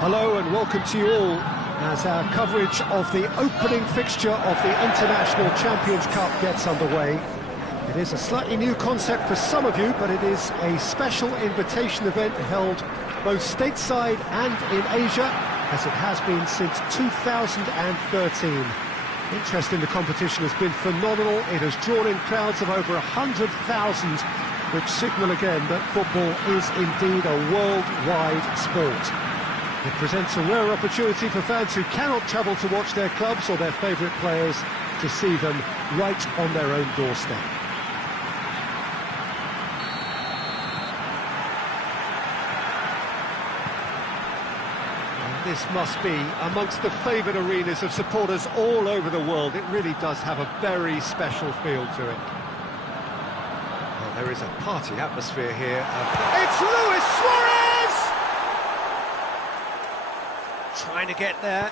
Hello and welcome to you all as our coverage of the opening fixture of the International Champions Cup gets underway. It is a slightly new concept for some of you, but it is a special invitation event held both stateside and in Asia, as it has been since 2013. Interest in the competition has been phenomenal. It has drawn in crowds of over 100,000, which signal again that football is indeed a worldwide sport. It presents a rare opportunity for fans who cannot travel to watch their clubs or their favourite players to see them right on their own doorstep. And this must be amongst the favoured arenas of supporters all over the world. It really does have a very special feel to it. Well, there is a party atmosphere here. It's Luis Suarez! Trying to get there.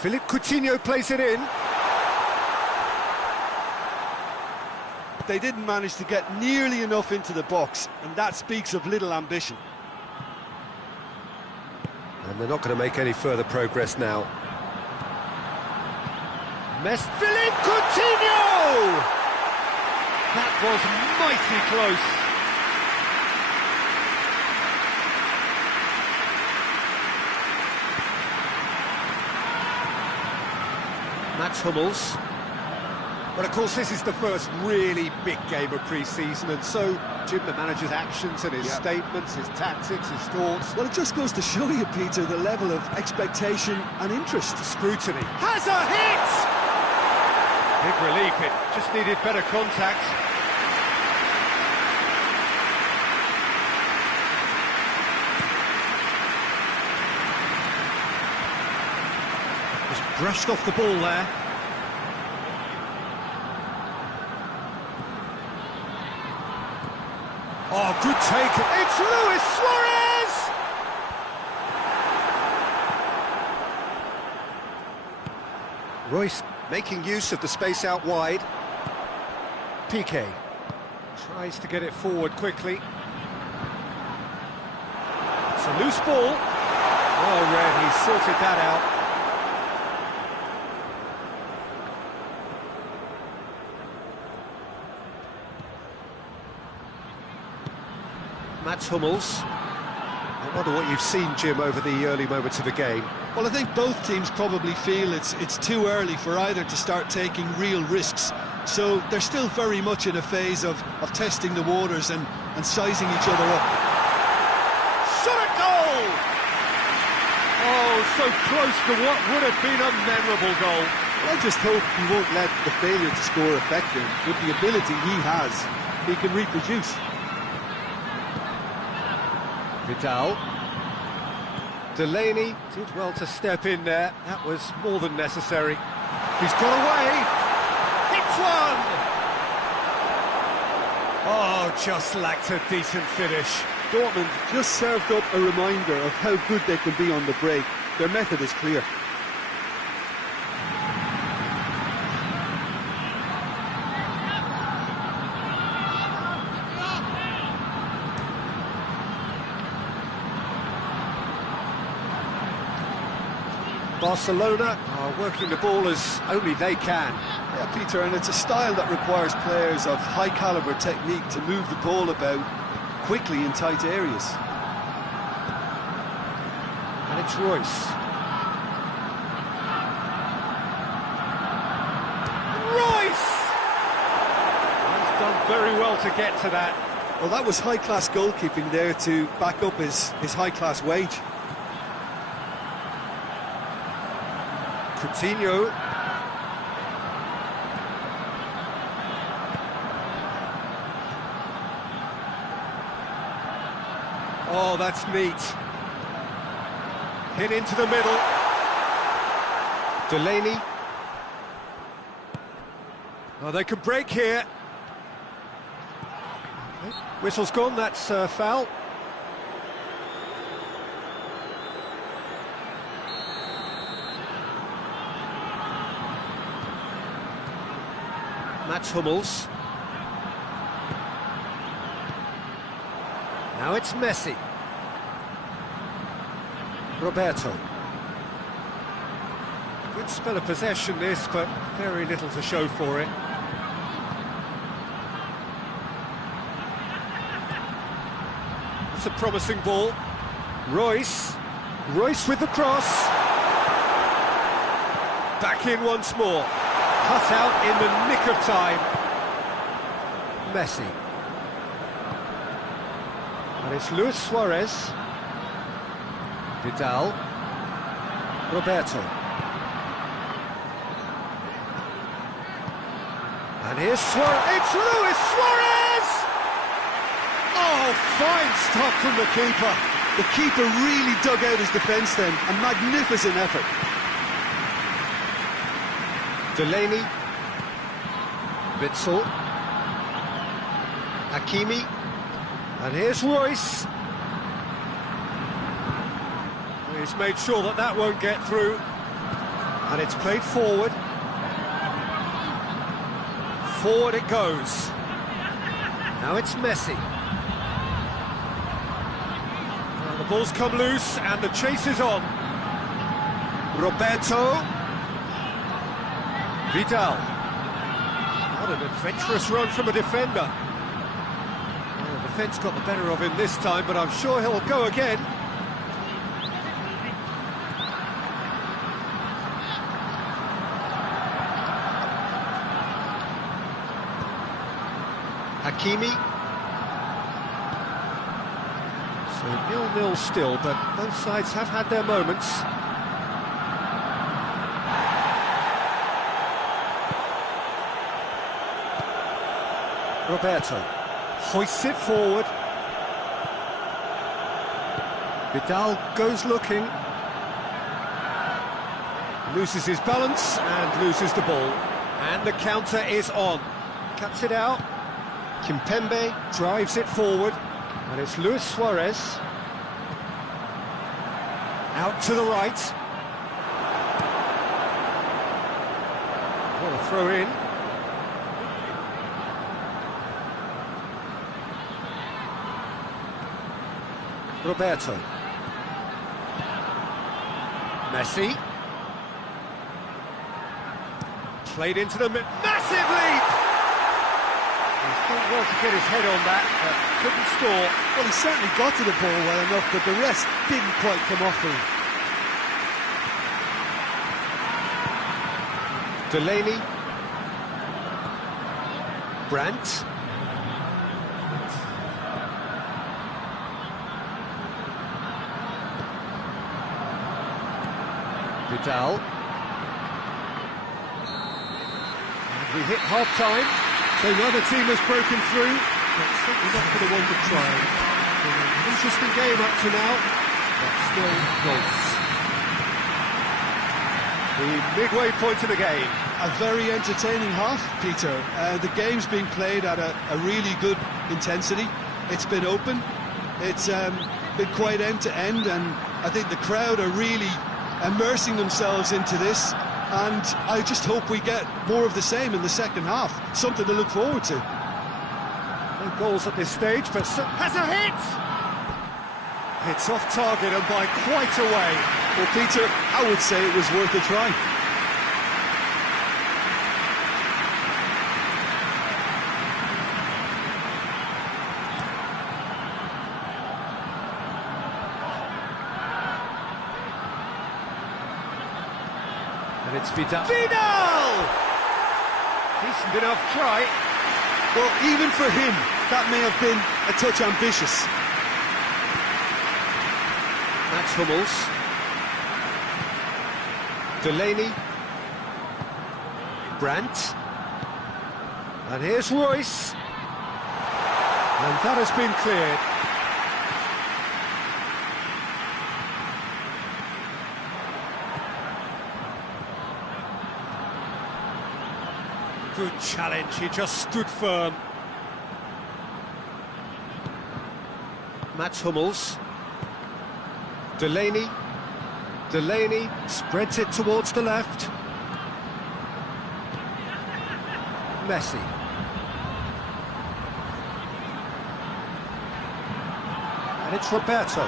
Philippe Coutinho plays it in. They didn't manage to get nearly enough into the box, and that speaks of little ambition. And they're not going to make any further progress now. Philippe Coutinho! That was mighty close. Hummels. But of course this is the first really big game of pre-season, and so Jim, the manager's actions and his statements, his tactics, his thoughts. Well, it just goes to show you, Peter, the level of expectation and interest. Scrutiny. Has a hit! Big relief, it just needed better contact. Just brushed off the ball there. Oh, good take. It's Luis Suarez! Royce making use of the space out wide. Piqué tries to get it forward quickly. It's a loose ball. Oh, Red, he sorted that out. Hummels. I wonder what you've seen, Jim, over the early moments of the game. Well, I think both teams probably feel it's too early for either to start taking real risks. So they're still very much in a phase of testing the waters and sizing each other up. Shot at goal! Oh, so close to what would have been a memorable goal. Well, I just hope he won't let the failure to score affect him. With the ability he has, he can reproduce. Vidal. Delaney did well to step in there. That was more than necessary. He's got away. Hits one! Oh, just lacked a decent finish. Dortmund just served up a reminder of how good they can be on the break. Their method is clear. Barcelona are working the ball as only they can. Yeah, Peter, and it's a style that requires players of high-caliber technique to move the ball about quickly in tight areas. And it's Royce. Royce! He's done very well to get to that. Well, that was high-class goalkeeping there to back up his high-class wage. Coutinho. Oh, that's neat. Hit into the middle. Delaney. Oh, they could break here. Whistle's gone, that's foul. Hummels. Now it's Messi. Roberto. Good spell of possession this, but very little to show for it. It's a promising ball. Royce with the cross. Back in once more. Cut out in the nick of time. Messi. And it's Luis Suarez. Vidal. Roberto. And here's Suarez. It's Luis Suarez! Oh, fine stop from the keeper. The keeper really dug out his defence then. A magnificent effort. Delaney. Witsel. Hakimi. And here's Royce. He's made sure that that won't get through. And it's played forward. Forward it goes. Now it's Messi. Now the ball's come loose and the chase is on. Roberto. Vidal. What an adventurous run from a defender. Well, the defence got the better of him this time, but I'm sure he'll go again. Hakimi. So 0-0 still, but both sides have had their moments. Roberto hoists it forward. Vidal goes looking. Loses his balance and loses the ball. And the counter is on. Cuts it out. Kimpembe drives it forward. And it's Luis Suarez. Out to the right. What a throw in. Roberto. Messi. Played into the mid. Massive leap! He's done well to get his head on that, but couldn't score. Well, he certainly got to the ball well enough, but the rest didn't quite come off him. Delaney. Brandt. Vidal. And we hit half-time, so neither team has broken through, but certainly not for the want of trying. An interesting game up to now, but still goals. The midway point of the game. A very entertaining half, Peter. The game's been played at a really good intensity. It's been open. It's been quite end-to-end, and I think the crowd are really immersing themselves into this, and I just hope we get more of the same in the second half. Something to look forward to. No goals at this stage, but has a hit! It's off target and by quite a way. Well, Peter, I would say it was worth a try. And it's Vidal. Vidal! Decent enough try. Well, even for him, that may have been a touch ambitious. That's Hummels. Delaney. Brandt. And here's Royce. And that has been cleared. Good challenge, he just stood firm. Mats Hummels. Delaney. Delaney spreads it towards the left. Messi. And it's Roberto.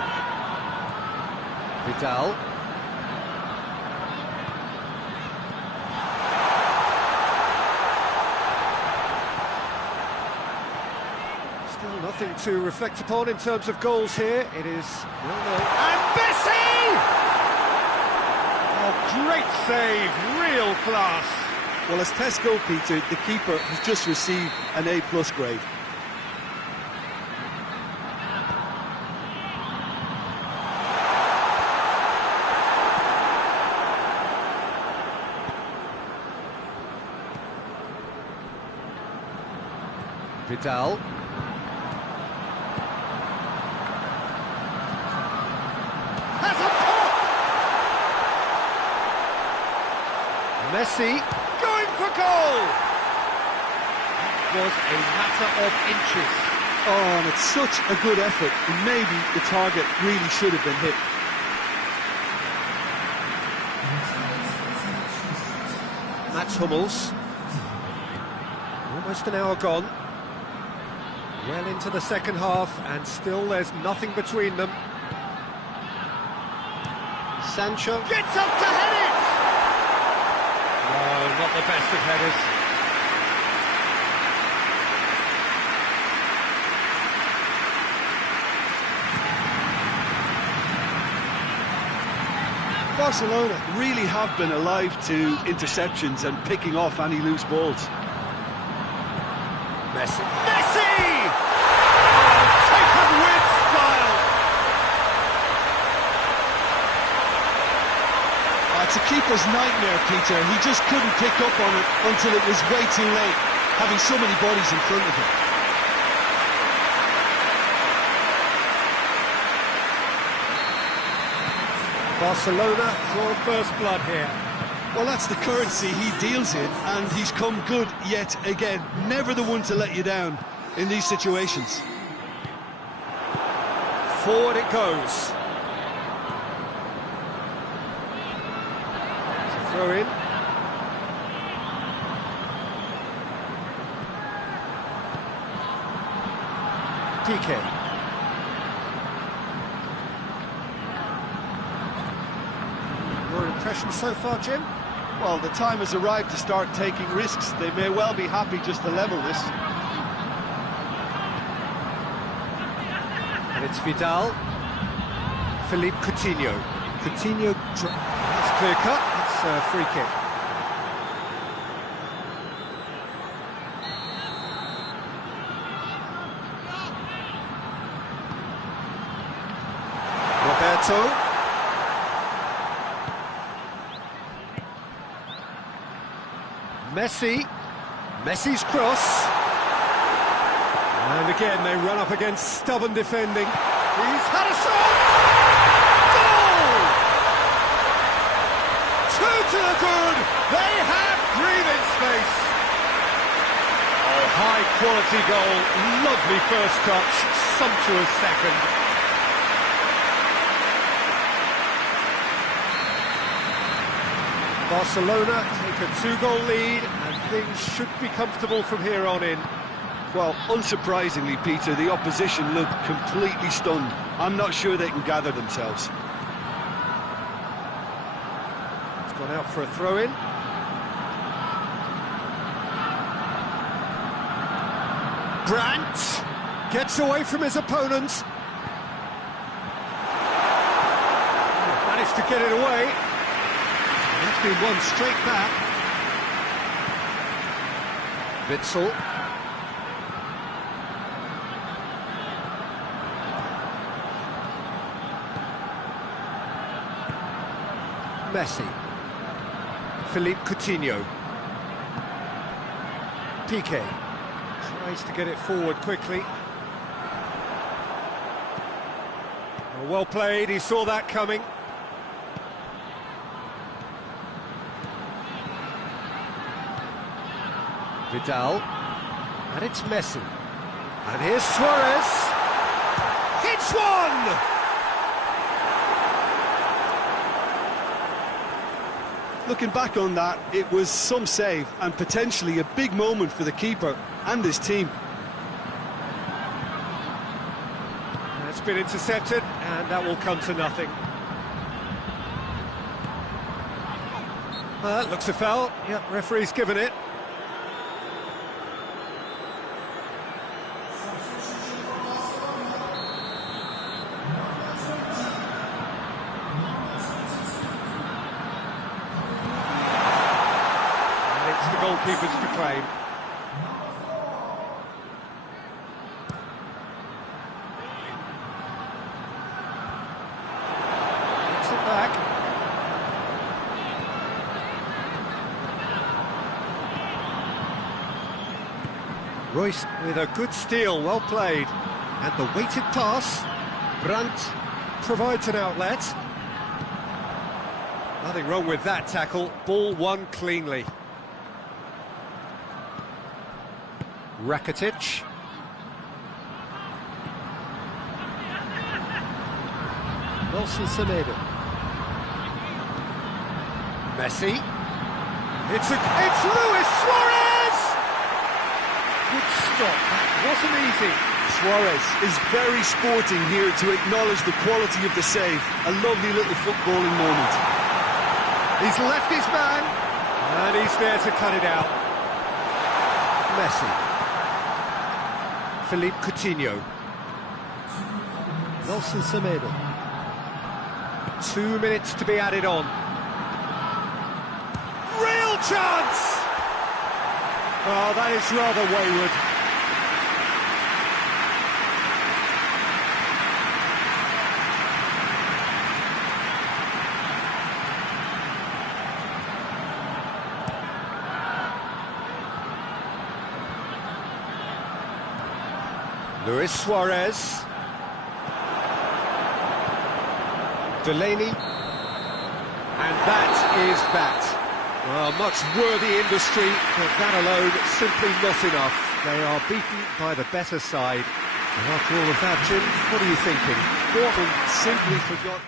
Vidal. Still nothing to reflect upon in terms of goals here. It is 0-0. And Messi! Oh, great save, real class. Well, as tests go, Peter, the keeper has just received an A+ grade. Vidal. Has a pop! Messi going for goal! It was a matter of inches. Oh, and it's such a good effort, and maybe the target really should have been hit. Mats Hummels. Almost an hour gone. Well into the second half, and still there's nothing between them. Sancho gets up to head it! No, not the best of headers. Barcelona really have been alive to interceptions and picking off any loose balls. Messi! Messi! Oh, taken with style! It's a keeper's nightmare, Peter. He just couldn't pick up on it until it was way too late, having so many bodies in front of him. Barcelona draw first blood here. Well, that's the currency he deals in, and he's come good yet again. Never the one to let you down in these situations. Forward it goes. It's a throw in. PK. Your impression so far, Jim? Well, the time has arrived to start taking risks. They may well be happy just to level this. And it's Vidal. Philippe Coutinho. Coutinho, that's clear cut. It's a free kick. Roberto. Messi. Messi's cross. And again, they run up against stubborn defending. He's had a shot! Goal! 2 to the good. They have breathing space. Oh, high-quality goal. Lovely first touch. Sumptuous second. Barcelona take a 2-goal lead, and things should be comfortable from here on in. Well, unsurprisingly, Peter, the opposition look completely stunned. I'm not sure they can gather themselves. It's gone out for a throw-in. Brandt gets away from his opponent. Managed to get it away. It's been won straight back. Witsel. Messi. Philippe Coutinho. PK. Tries to get it forward quickly. Well played, he saw that coming. Vidal, and it's Messi, and here's Suarez, hits one! Looking back on that, it was some save and potentially a big moment for the keeper and his team. That's been intercepted, and that will come to nothing. Looks a foul. Yep, referee's given it. And it's the goalkeeper's to claim. Gets it back. Royce with a good steal, well played. And the weighted pass. Brandt provides an outlet. Nothing wrong with that tackle. Ball won cleanly. Rakitic. Nelson Semedo. Messi. It's Luis Suarez! Good stop, that wasn't easy. Suarez is very sporting here to acknowledge the quality of the save. A lovely little footballing moment. He's left his man, and he's there to cut it out. Messi. Philippe Coutinho. Nelson Semedo. 2 minutes to be added on. Real chance! Oh, that is rather wayward. Luis Suarez. Delaney. And that is that. Well, much worthy industry, but that alone simply not enough. They are beaten by the better side. And after all of that, Jim, what are you thinking? Dortmund simply forgot.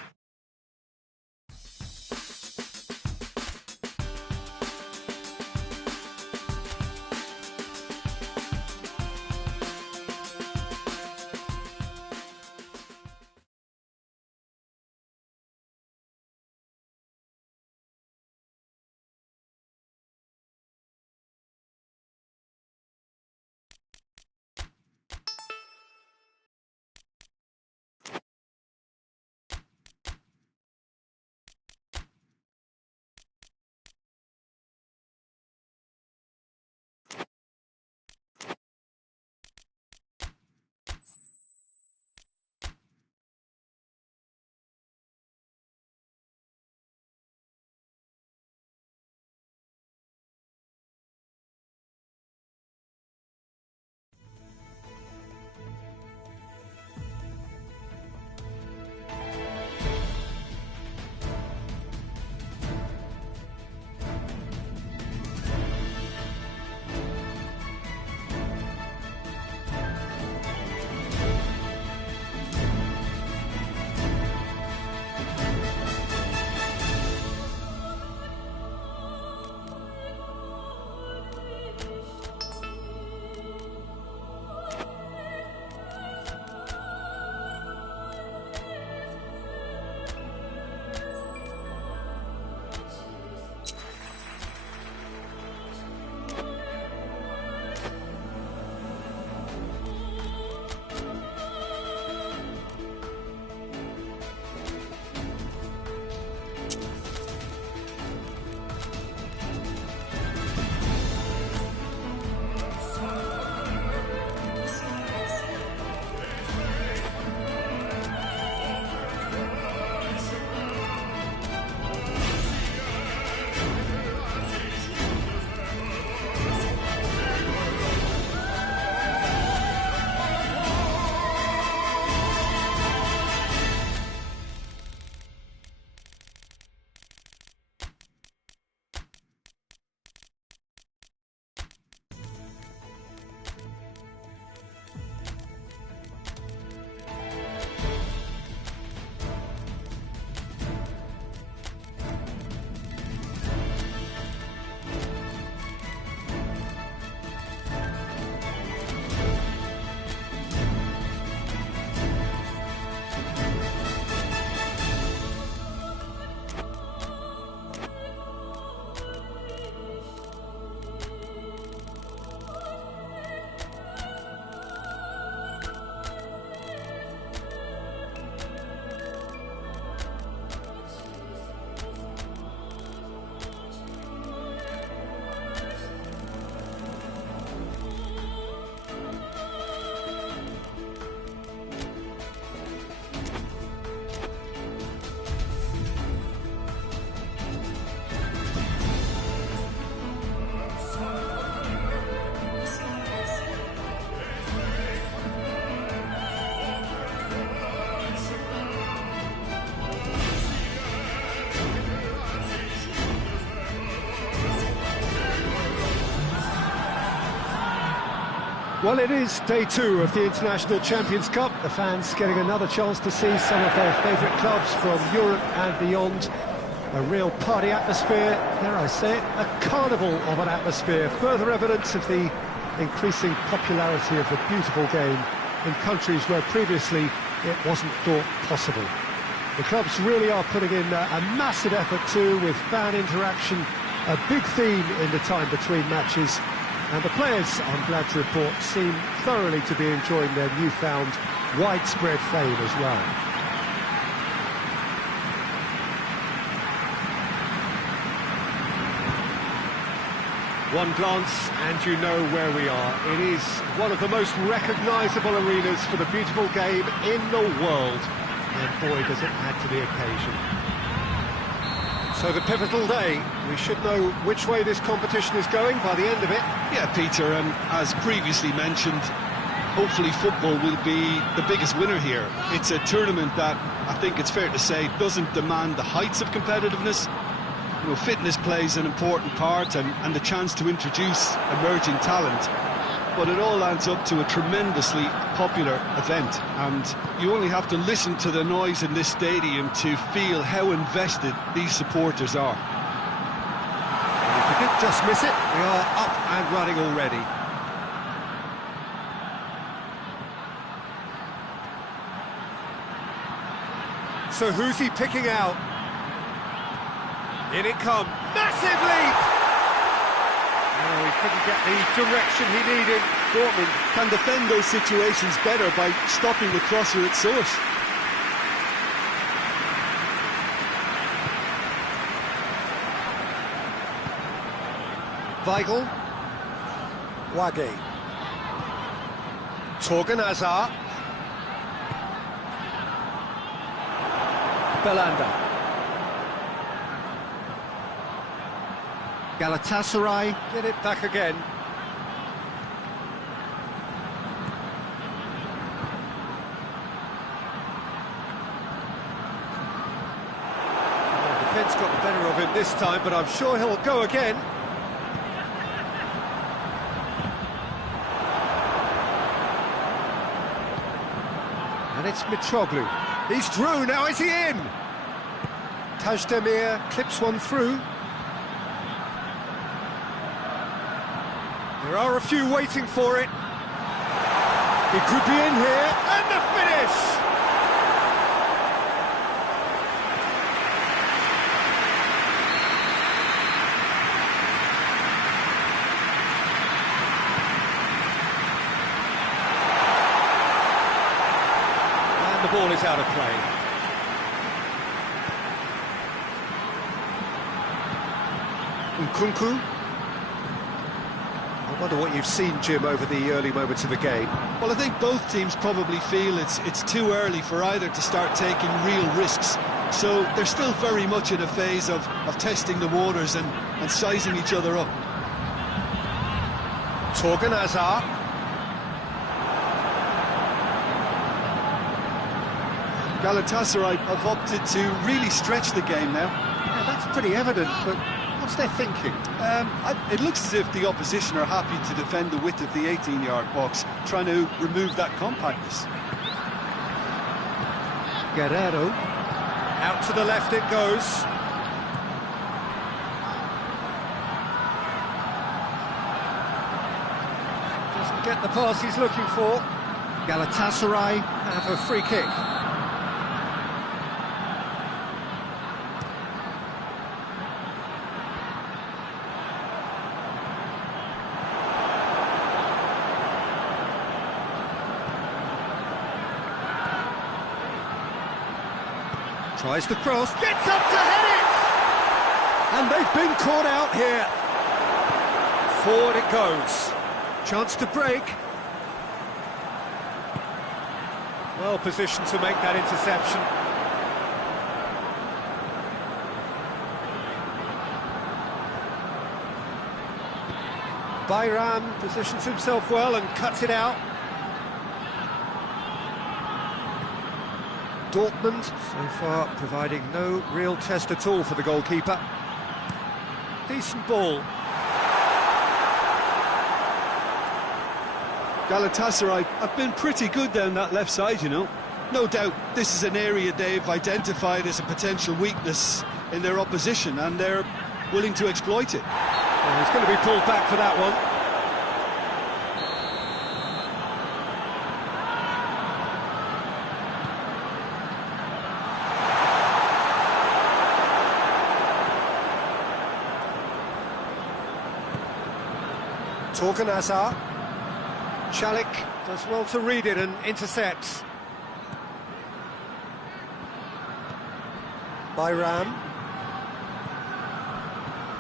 Well, it is day 2 of the International Champions Cup. The fans getting another chance to see some of their favourite clubs from Europe and beyond. A real party atmosphere, dare I say it, a carnival of an atmosphere. Further evidence of the increasing popularity of the beautiful game in countries where previously it wasn't thought possible. The clubs really are putting in a massive effort too, with fan interaction, a big theme in the time between matches. And the players, I'm glad to report, seem thoroughly to be enjoying their newfound widespread fame as well. One glance and you know where we are. It is one of the most recognisable arenas for the beautiful game in the world. And boy, does it add to the occasion. So the pivotal day, we should know which way this competition is going by the end of it. Yeah, Peter, and as previously mentioned, hopefully football will be the biggest winner here. It's a tournament that, I think it's fair to say, doesn't demand the heights of competitiveness. You know, fitness plays an important part and the chance to introduce emerging talent. But it all adds up to a tremendously popular event, and you only have to listen to the noise in this stadium to feel how invested these supporters are. And if you did just miss it, we are up and running already. So who's he picking out? In it comes. Massive leap! Oh, he couldn't get the direction he needed. Dortmund can defend those situations better by stopping the crosser at source. Weigl. Wage. Torgan Hazard. Belanda. Galatasaray get it back again. The defence got the better of him this time, but I'm sure he'll go again. And it's Mitroglou. He's through, now is he in? Tajdemir clips one through. There are a few waiting for it. He could be in here, and the finish! And the ball is out of play. Nkunku. I wonder what you've seen, Jim, over the early moments of the game. Well, I think both teams probably feel it's too early for either to start taking real risks. So they're still very much in a phase of testing the waters and sizing each other up. Torgan Hazard. Galatasaray have opted to really stretch the game now. Yeah, that's pretty evident, but what's their thinking? It looks as if the opposition are happy to defend the width of the 18-yard box, trying to remove that compactness. Guerrero. Out to the left it goes. Doesn't get the pass he's looking for. Galatasaray have a free kick. Tries the cross, gets up to head it! And they've been caught out here. Forward it goes. Chance to break. Well positioned to make that interception. Bayram positions himself well and cuts it out. Dortmund, so far, providing no real test at all for the goalkeeper. Decent ball. Galatasaray have been pretty good down that left side, you know. No doubt this is an area they've identified as a potential weakness in their opposition, and they're willing to exploit it. Well, he's going to be pulled back for that one. Torganazar. Chalik does well to read it and intercepts. Bayram.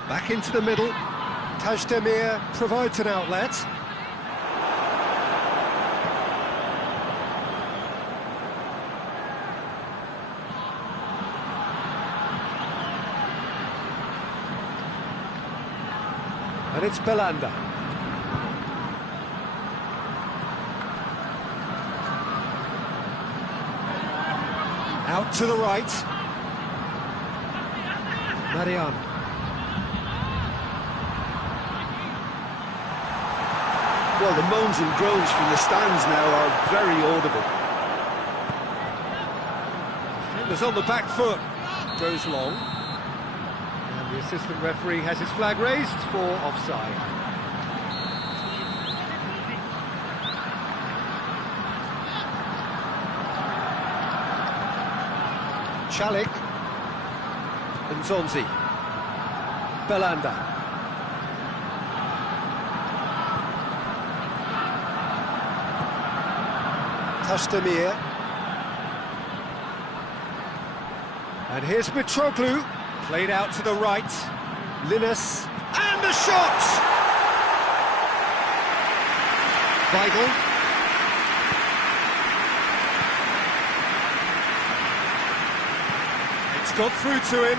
Back into the middle. Tajdemir provides an outlet. And it's Belanda. Out to the right. Mariano. Well, the moans and groans from the stands now are very audible. Defenders on the back foot. Goes long. And the assistant referee has his flag raised for offside. Chalik. Nzonzi. Belanda. Tajdemir. And here's Mitroglou, played out to the right. Linus, and the shot! Weigl. It's got through to him.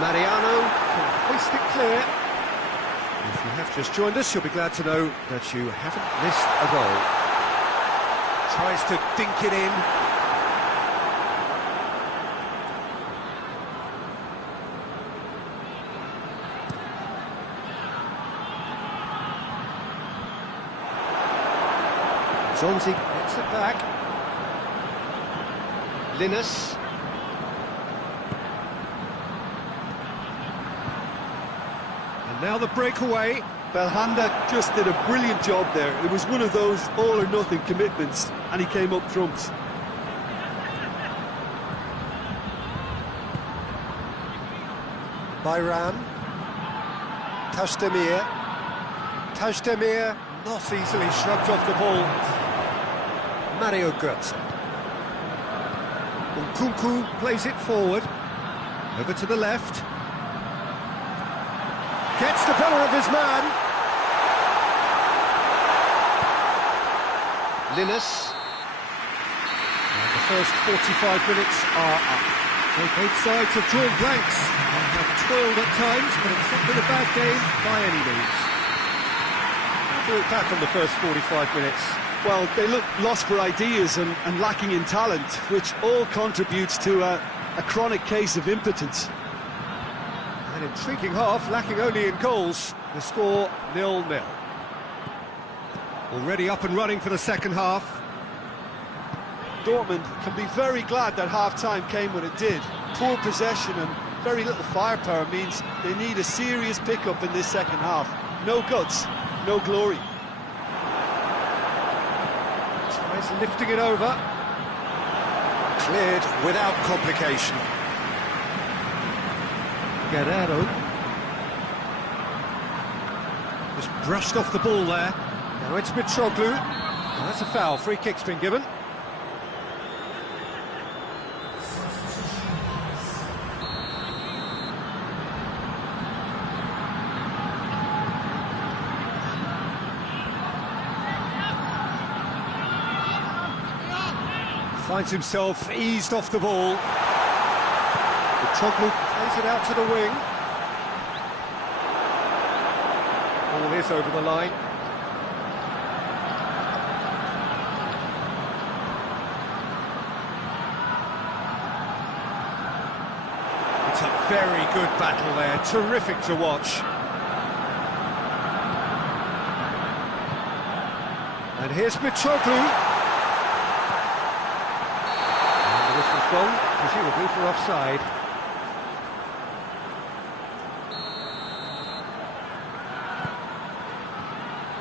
Mariano can hoist it clear. If you have just joined us, you'll be glad to know that you haven't missed a goal. Tries to dink it in. Zonzi gets it back. Linus. And now the breakaway. Belhanda just did a brilliant job there. It was one of those all-or-nothing commitments, and he came up trumps. Bayram. Tajdemir. Tajdemir not easily shrugged off the ball. Mario Götze. Nkunku plays it forward. Over to the left. Gets the better of his man. Linus. And the first 45 minutes are up. So both sides have drawn blanks and have toiled at times, but it's not been a bad game by any means. How do you look back on the first 45 minutes? Well, they look lost for ideas and lacking in talent, which all contributes to a chronic case of impotence. An intriguing half, lacking only in goals. The score 0-0. Already up and running for the second half. Dortmund can be very glad that half-time came when it did. Poor possession and very little firepower means they need a serious pickup in this second half. No guts, no glory. Tries lifting it over. Cleared without complication. Guerrero. Just brushed off the ball there. Now it's Mitroglou. And that's a foul. Free kick's been given. Finds himself eased off the ball. Mitroglou plays it out to the wing. Ball is over the line. It's a very good battle there, terrific to watch. And here's Mitroglou. And the whistle's gone, presumably for offside.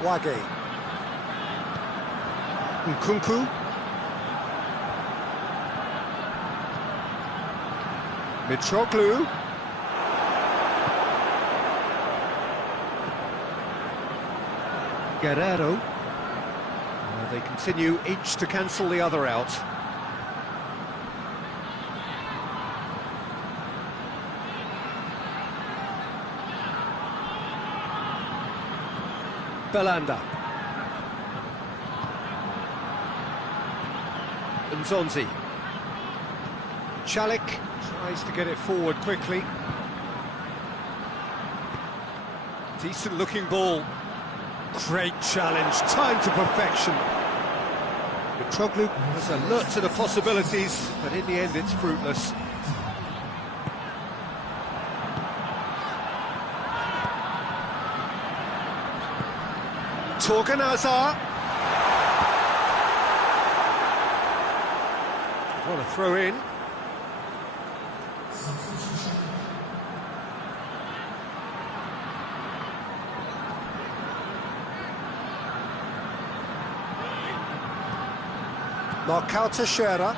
Wage. Nkunku. Mitroglou. Guerrero. They continue each to cancel the other out. Belanda. Nzonzi. Chalik tries to get it forward quickly. Decent looking ball. Great challenge, time to perfection. Mitroglou was alert to the possibilities, but in the end it's fruitless. Torgan Hazard. What a throw in. Marcao Teixeira.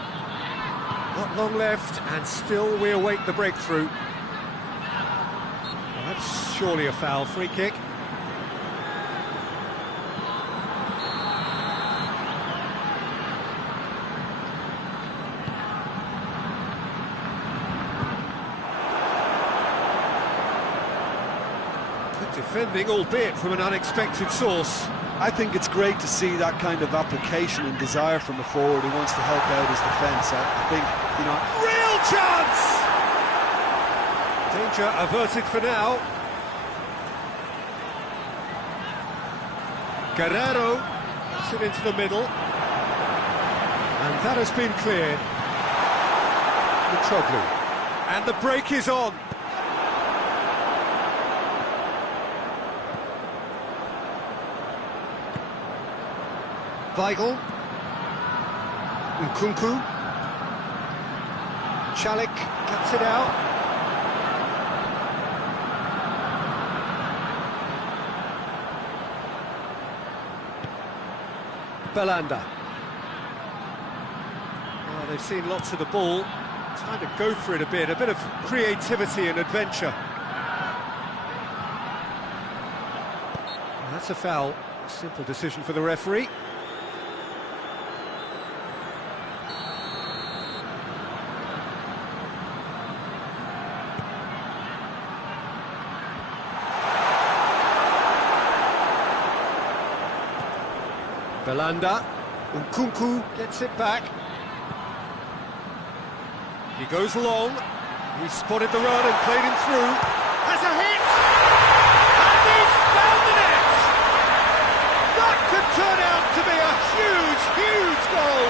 Not long left, and still we await the breakthrough. Well, that's surely a foul. Free kick. Good defending, albeit from an unexpected source. I think it's great to see that kind of application and desire from a forward who wants to help out his defence. I think, you know... Real chance! Danger averted for now. Guerrero puts it into the middle. And that has been cleared. Mitroglou. And the break is on. Weigl. Nkunku. Chalik cuts it out. Belanda. Oh, they've seen lots of the ball. Time to go for it a bit of creativity and adventure. That's a foul. Simple decision for the referee. Belanda. Nkunku gets it back. He goes long. He spotted the run and played him through. Has a hit! And he's found the net! That could turn out to be a huge, huge goal!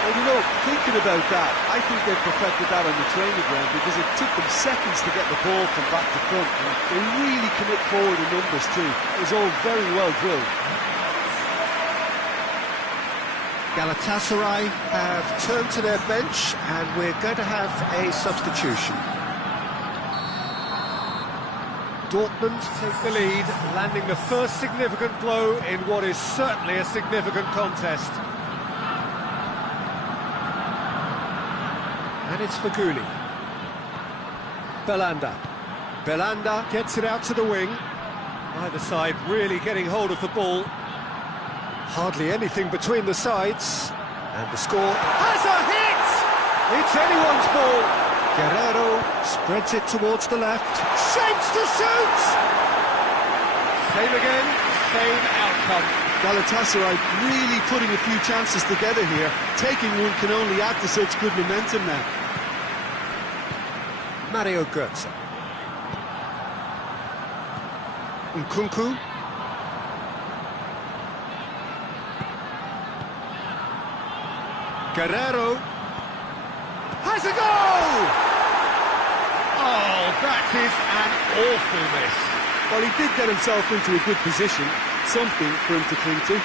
Well, you know, thinking about that, I think they've perfected that on the training ground because it took them seconds to get the ball from back to front. And they really commit forward in numbers too. It was all very well drilled. Galatasaray have turned to their bench and we're going to have a substitution. Dortmund take the lead, landing the first significant blow in what is certainly a significant contest. And it's for Gulli. Belanda. Belanda gets it out to the wing. Either side really getting hold of the ball. Hardly anything between the sides. And the score has a hit! It's anyone's ball. Guerrero spreads it towards the left. Shapes to shoot! Same again, same outcome. Galatasaray really putting a few chances together here. Taking one can only add to such good momentum now. Mario Götze. Nkunku. Guerrero has a goal! Oh, that is an awful miss. Well, he did get himself into a good position. something for him to cling to.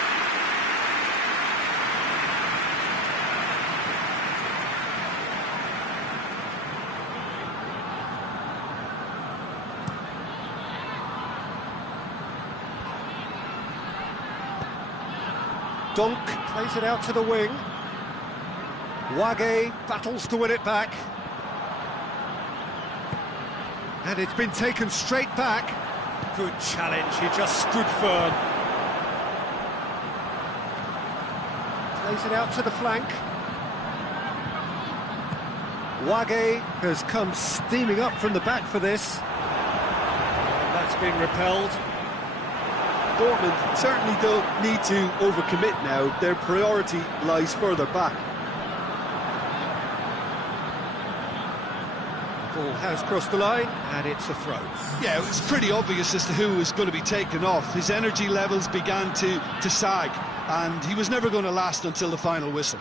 Donk plays it out to the wing. Wage battles to win it back. And it's been taken straight back. Good challenge, he just stood firm. Plays it out to the flank. Wage has come steaming up from the back for this. And that's been repelled. Dortmund certainly don't need to overcommit now. Their priority lies further back. Ball has crossed the line, and it's a throw. Yeah, it was pretty obvious as to who was going to be taken off. His energy levels began to sag, and he was never going to last until the final whistle.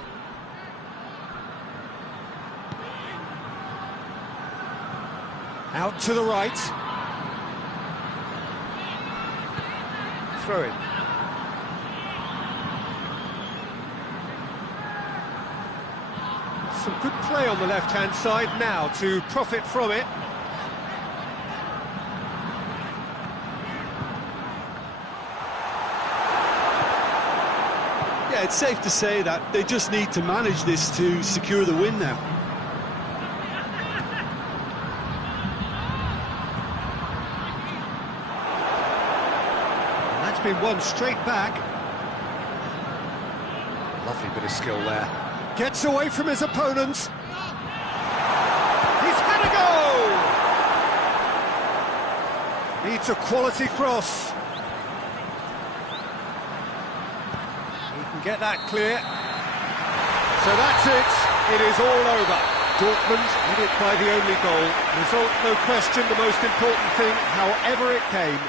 Out to the right. Throw in. Some good play on the left-hand side now to profit from it. Yeah, it's safe to say that they just need to manage this to secure the win now. Been won straight back. Lovely bit of skill there. Gets away from his opponents. He's had a go! Needs a quality cross. He can get that clear. So that's it. It is all over. Dortmund did it by the only goal. Result, no question, the most important thing, however it came.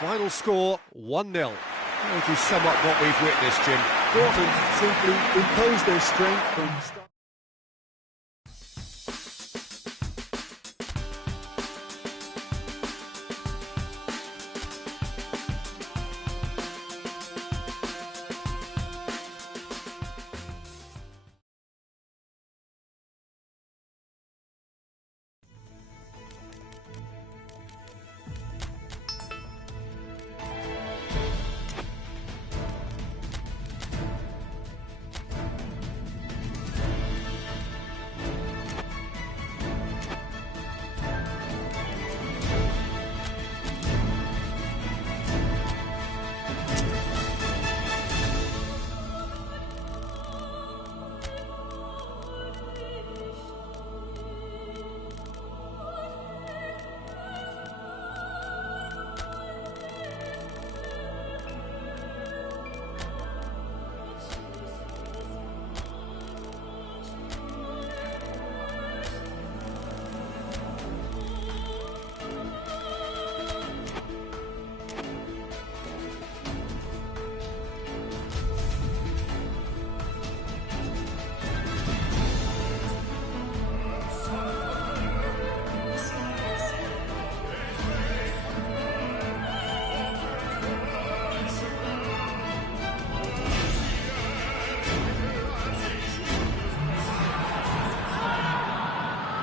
Final score, 1-0. How would you sum up what we've witnessed, Jim? Dortmund simply imposed their strength from start.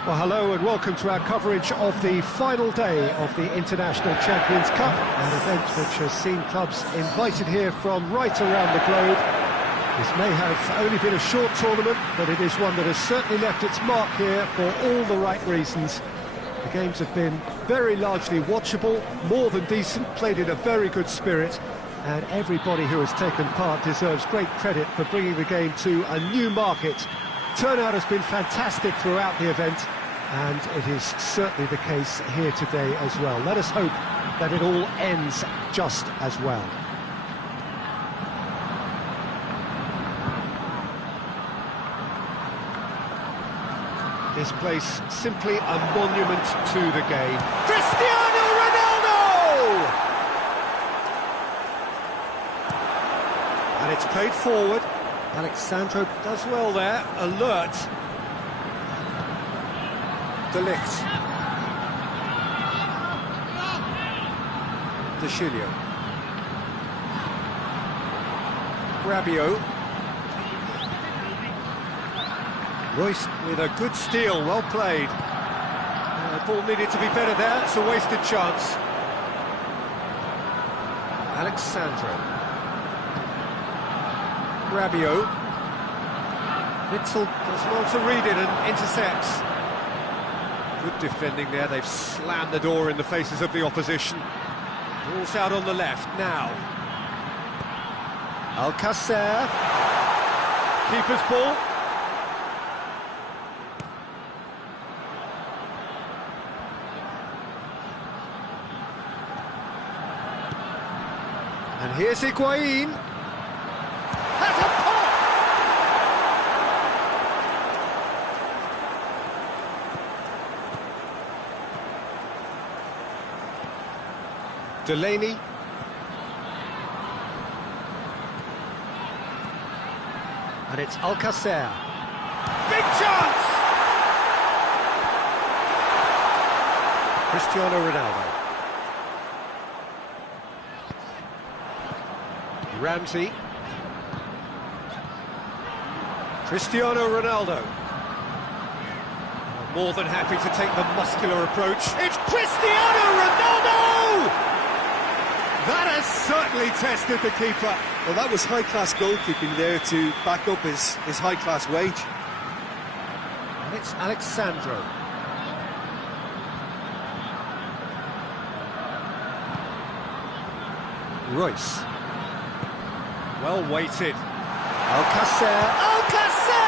Well, hello and welcome to our coverage of the final day of the International Champions Cup, an event which has seen clubs invited here from right around the globe. This may have only been a short tournament, but it is one that has certainly left its mark here for all the right reasons. The games have been very largely watchable, more than decent, played in a very good spirit, and everybody who has taken part deserves great credit for bringing the game to a new market. Turnout has been fantastic throughout the event, and it is certainly the case here today as well. Let us hope that it all ends just as well. This place simply a monument to the game. Cristiano Ronaldo! And it's played forward. Alexandro does well there, alert. De Ligt. De Chilio. Rabiot. Royce with a good steal, well played. The ball needed to be better there, it's a wasted chance. Alexandro. Rabiot. Witzel does well to read it and intercepts. Good defending there, they've slammed the door in the faces of the opposition. Ball's out on the left now. Alcacer. Keeper's ball. And here's Higuain. Has a pop! Delaney. And it's Alcacer. Big chance! Cristiano Ronaldo. Ramsey. Cristiano Ronaldo. More than happy to take the muscular approach. It's Cristiano Ronaldo! That has certainly tested the keeper. Well, that was high-class goalkeeping there to back up his high-class wage. And it's Alexandro. Royce. Well weighted. Alcacer. Alcacer!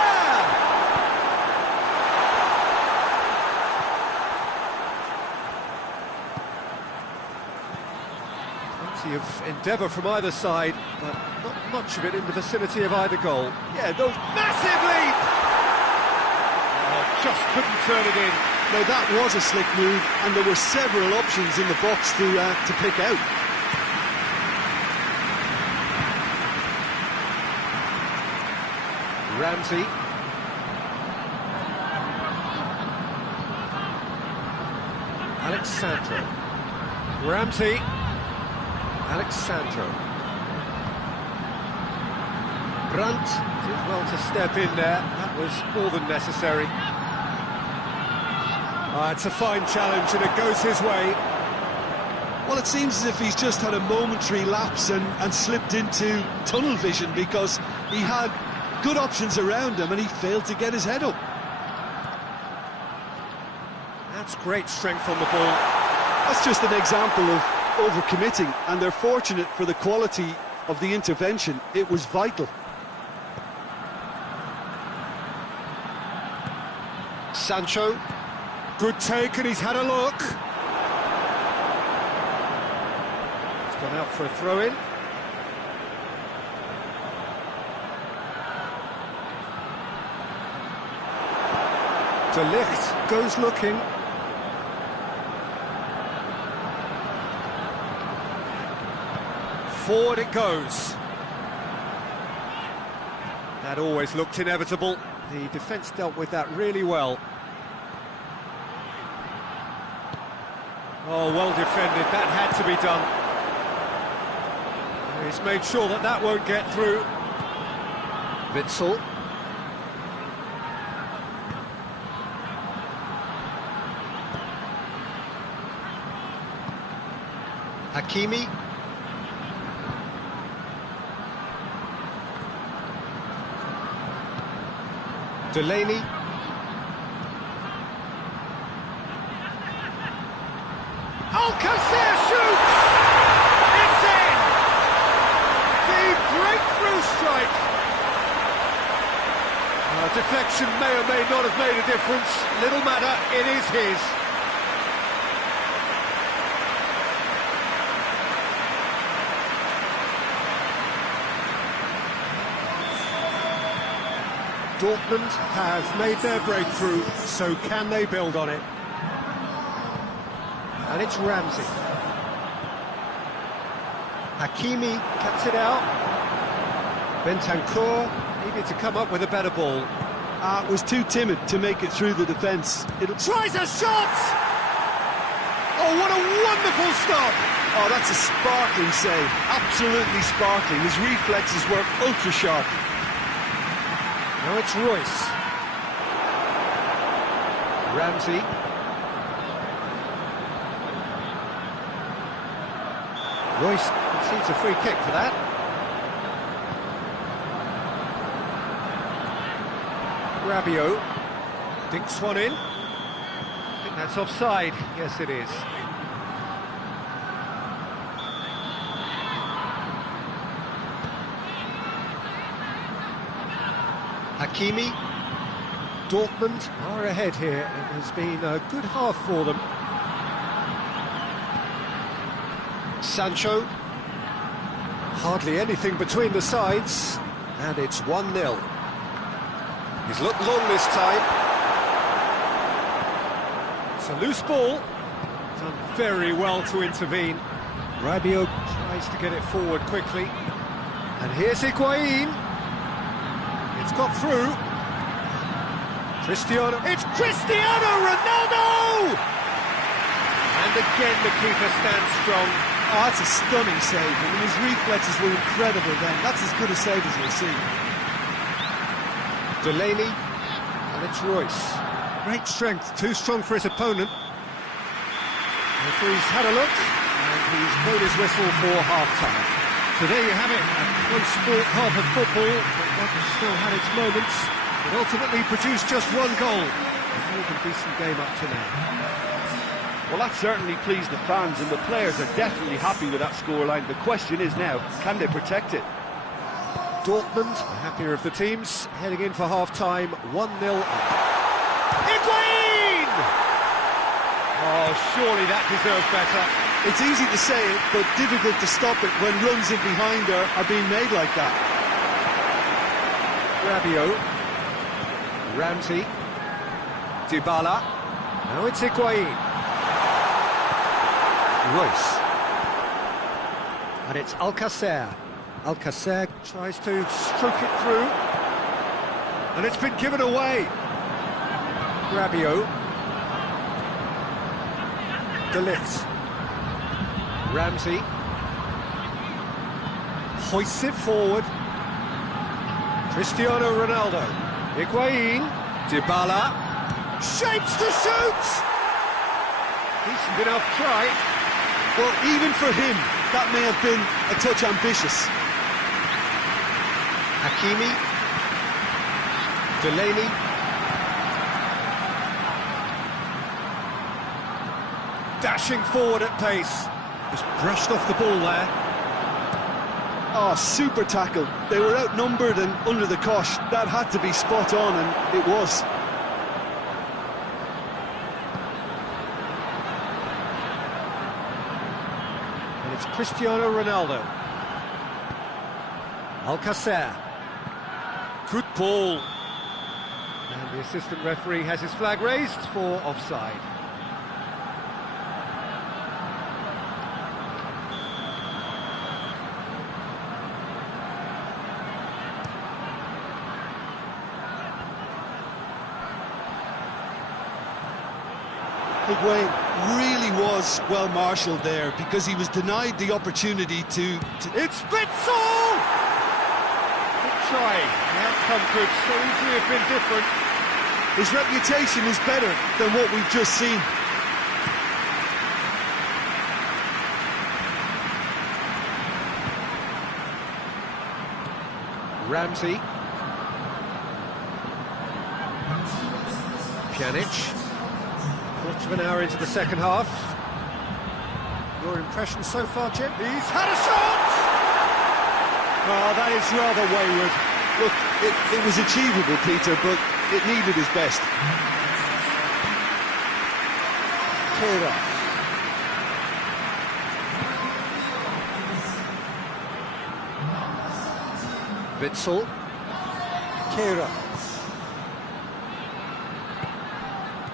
Plenty of endeavour from either side, but not much of it in the vicinity of either goal. Yeah, those Massive leap! Oh, just couldn't turn it in. Now that was a slick move, and there were several options in the box to pick out. Ramsey. Alexandro. Ramsey. Alexandro. Brandt did well to step in there. That was more than necessary. It's a fine challenge and it goes his way. Well, it seems as if he's just had a momentary lapse and slipped into tunnel vision, because he had good options around him and he failed to get his head up. That's great strength on the ball. That's just an example of overcommitting, and they're fortunate for the quality of the intervention. It was vital. Sancho. Good take, and he's had a look. It's gone out for a throw-in. De Ligt goes looking. Forward it goes. That always looked inevitable. The defence dealt with that really well. Oh, well defended. That had to be done. He's made sure that that won't get through. Witzel. Hakimi. Delaney. Alcacer shoots! It's in! The breakthrough strike! Deflection may or may not have made a difference. Little matter, it is his. Dortmund have made their breakthrough, so can they build on it? And it's Ramsey. Hakimi cuts it out. Bentancur needed to come up with a better ball. Was too timid to make it through the defence. Tries a shot! Oh, what a wonderful stop! Oh, that's a sparkling save. Absolutely sparkling. His reflexes work ultra sharp. Now it's Royce. Ramsey. Royce concedes a free kick for that. Rabiot dinks one in. I think that's offside. Yes, it is. Hakimi. Dortmund are ahead here. It has been a good half for them. Sancho. Hardly anything between the sides. And it's 1-0. He's looked long this time. It's a loose ball. Done very well to intervene. Rabiot tries to get it forward quickly. And here's Higuain. It's got through. Cristiano. It's Cristiano Ronaldo! And again the keeper stands strong. Oh, that's a stunning save. I mean, his reflexes were incredible then. That's as good a save as you'll see. Delaney, and it's Royce. Great strength, too strong for his opponent. Referee's had a look, and he's blown his whistle for half-time. So there you have it, a close sport half of football, but one that still had its moments. It ultimately produced just one goal. A more than decent game up to now. Well, that certainly pleased the fans, and the players are definitely happy with that scoreline. The question is now, can they protect it? Dortmund, the happier of the teams, heading in for half-time, 1-0 up. Higuain! Oh, surely that deserved better. It's easy to say it, but difficult to stop it when runs in behind are being made like that. Rabiot. Ramsey. Dybala. Now it's Higuain. Royce. And it's Alcacer. Alcacer tries to stroke it through. And it's been given away. Rabiot. De Ligt. Ramsey. Hoists it forward. Cristiano Ronaldo. Higuain. Dybala. Shapes to shoot! Decent enough try. Well, even for him, that may have been a touch ambitious. Hakimi. Delaney. Dashing forward at pace. Just brushed off the ball there. Oh, super tackle. They were outnumbered and under the cosh. That had to be spot on, and it was. And it's Cristiano Ronaldo. Alcacer. Good ball. And the assistant referee has his flag raised for offside. Higuain really was well marshalled there because he was denied the opportunity to... It's Witsel! Good try. The outcome could so easily have been different. His reputation is better than what we've just seen. Ramsey. Pjanic. Quarter of an hour into the second half. Your impression so far, Jim? He's had a shot! Oh, that is rather wayward. Look, it was achievable, Peter, but it needed his best. Kehrer. Witsel. Kehrer.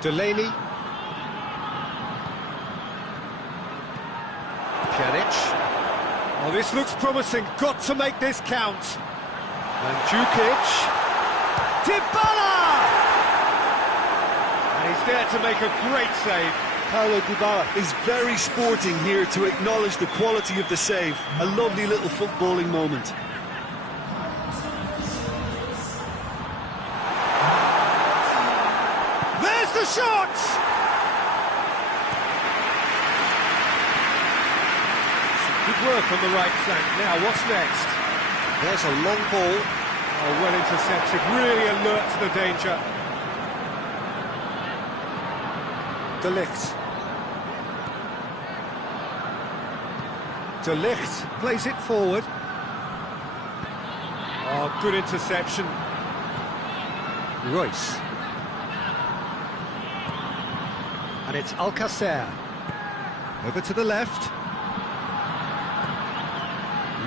Delaney. Pjanic. Oh, this looks promising. Got to make this count. Mandzukic. Dybala! And he's there to make a great save. Paulo Dybala is very sporting here to acknowledge the quality of the save. A lovely little footballing moment. There's the shot! Good work on the right flank. Now, what's next? There's a long ball. Oh, well intercepted, really alert to the danger. De Ligt. De Ligt plays it forward. Oh, good interception. Royce. And it's Alcacer. Over to the left.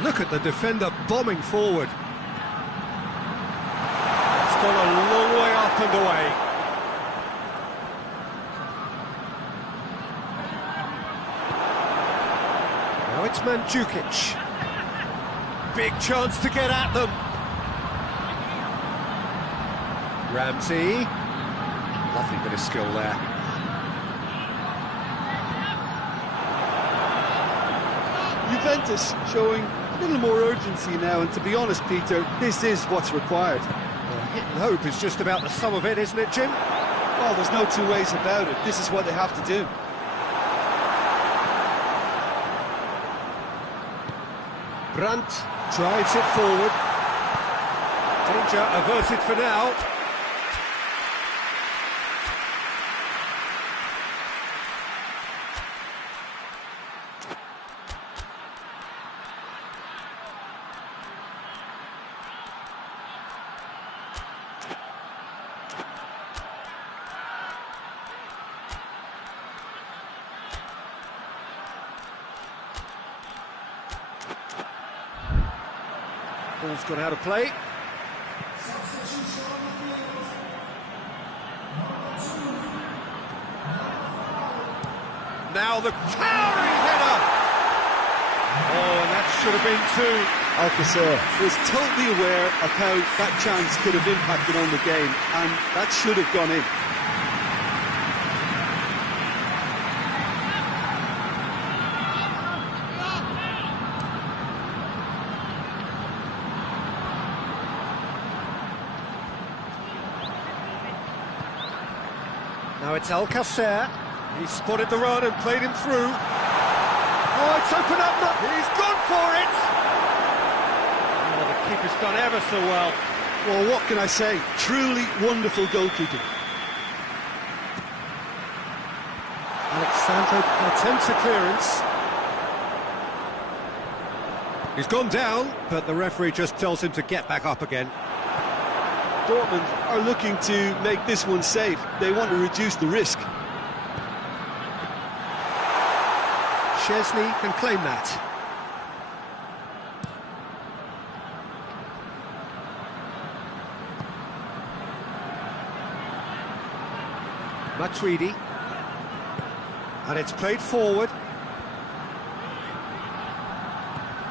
Look at the defender bombing forward. It's gone a long way up and away. Now it's Mandzukic. Big chance to get at them. Ramsey. Lovely bit of skill there. Juventus showing a little more urgency now, and to be honest, Peter, this is what's required. Well, hit and hope is just about the sum of it, isn't it, Jim? Well, there's no two ways about it. This is what they have to do. Brandt drives it forward. Danger averted for now. Ball's gone out of play. Now the towering header! Oh, and that should have been two. Alcacer was totally aware of how that chance could have impacted on the game, and that should have gone in. Now it's Alcacer. He spotted the run and played him through. Oh, it's opened up. He's gone for it. Oh, the keeper's done ever so well. Well, what can I say? Truly wonderful goalkeeping. Alexandro attempts a clearance. He's gone down, but the referee just tells him to get back up again. Dortmund are looking to make this one safe. They want to reduce the risk. Szczesny can claim that. Matuidi. And it's played forward.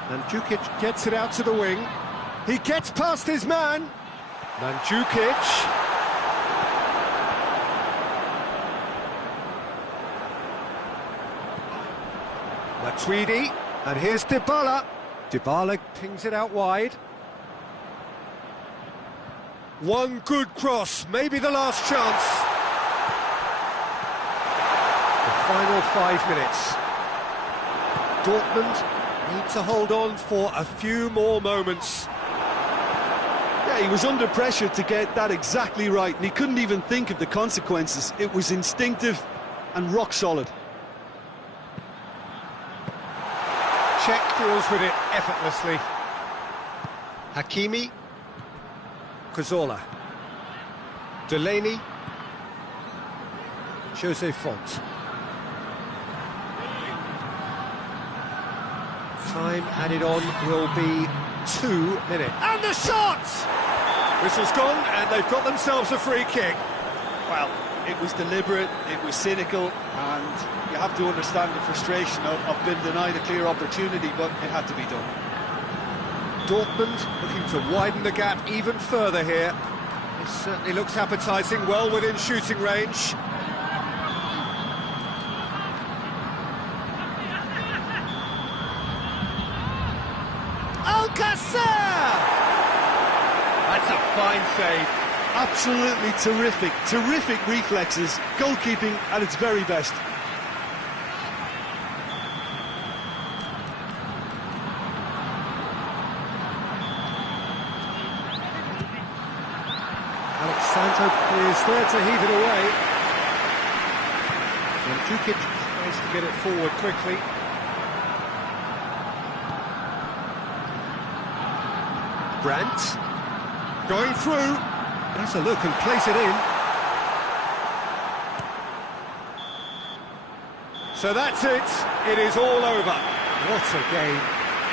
Mandzukic gets it out to the wing. He gets past his man. Mandzukic. Matuidi. And here's Dybala. Dybala pings it out wide. One good cross, maybe the last chance. The final 5 minutes. Dortmund need to hold on for a few more moments. Yeah, he was under pressure to get that exactly right, and he couldn't even think of the consequences. It was instinctive and rock solid. Czech deals with it effortlessly. Hakimi. Cazorla. Delaney. Jose Font. Time added on will be 2 minutes. And the shot! Whistle's gone, and they've got themselves a free kick. Well, it was deliberate, it was cynical, and you have to understand the frustration of being denied a clear opportunity, but it had to be done. Dortmund looking to widen the gap even further here. This certainly looks appetising, well within shooting range. fine save. Absolutely terrific, terrific reflexes, goalkeeping at its very best. Sancho is there to heave it away. And Jukic tries to get it forward quickly. Brandt going through. Has a look and place it in. So that's it. It is all over. What a game.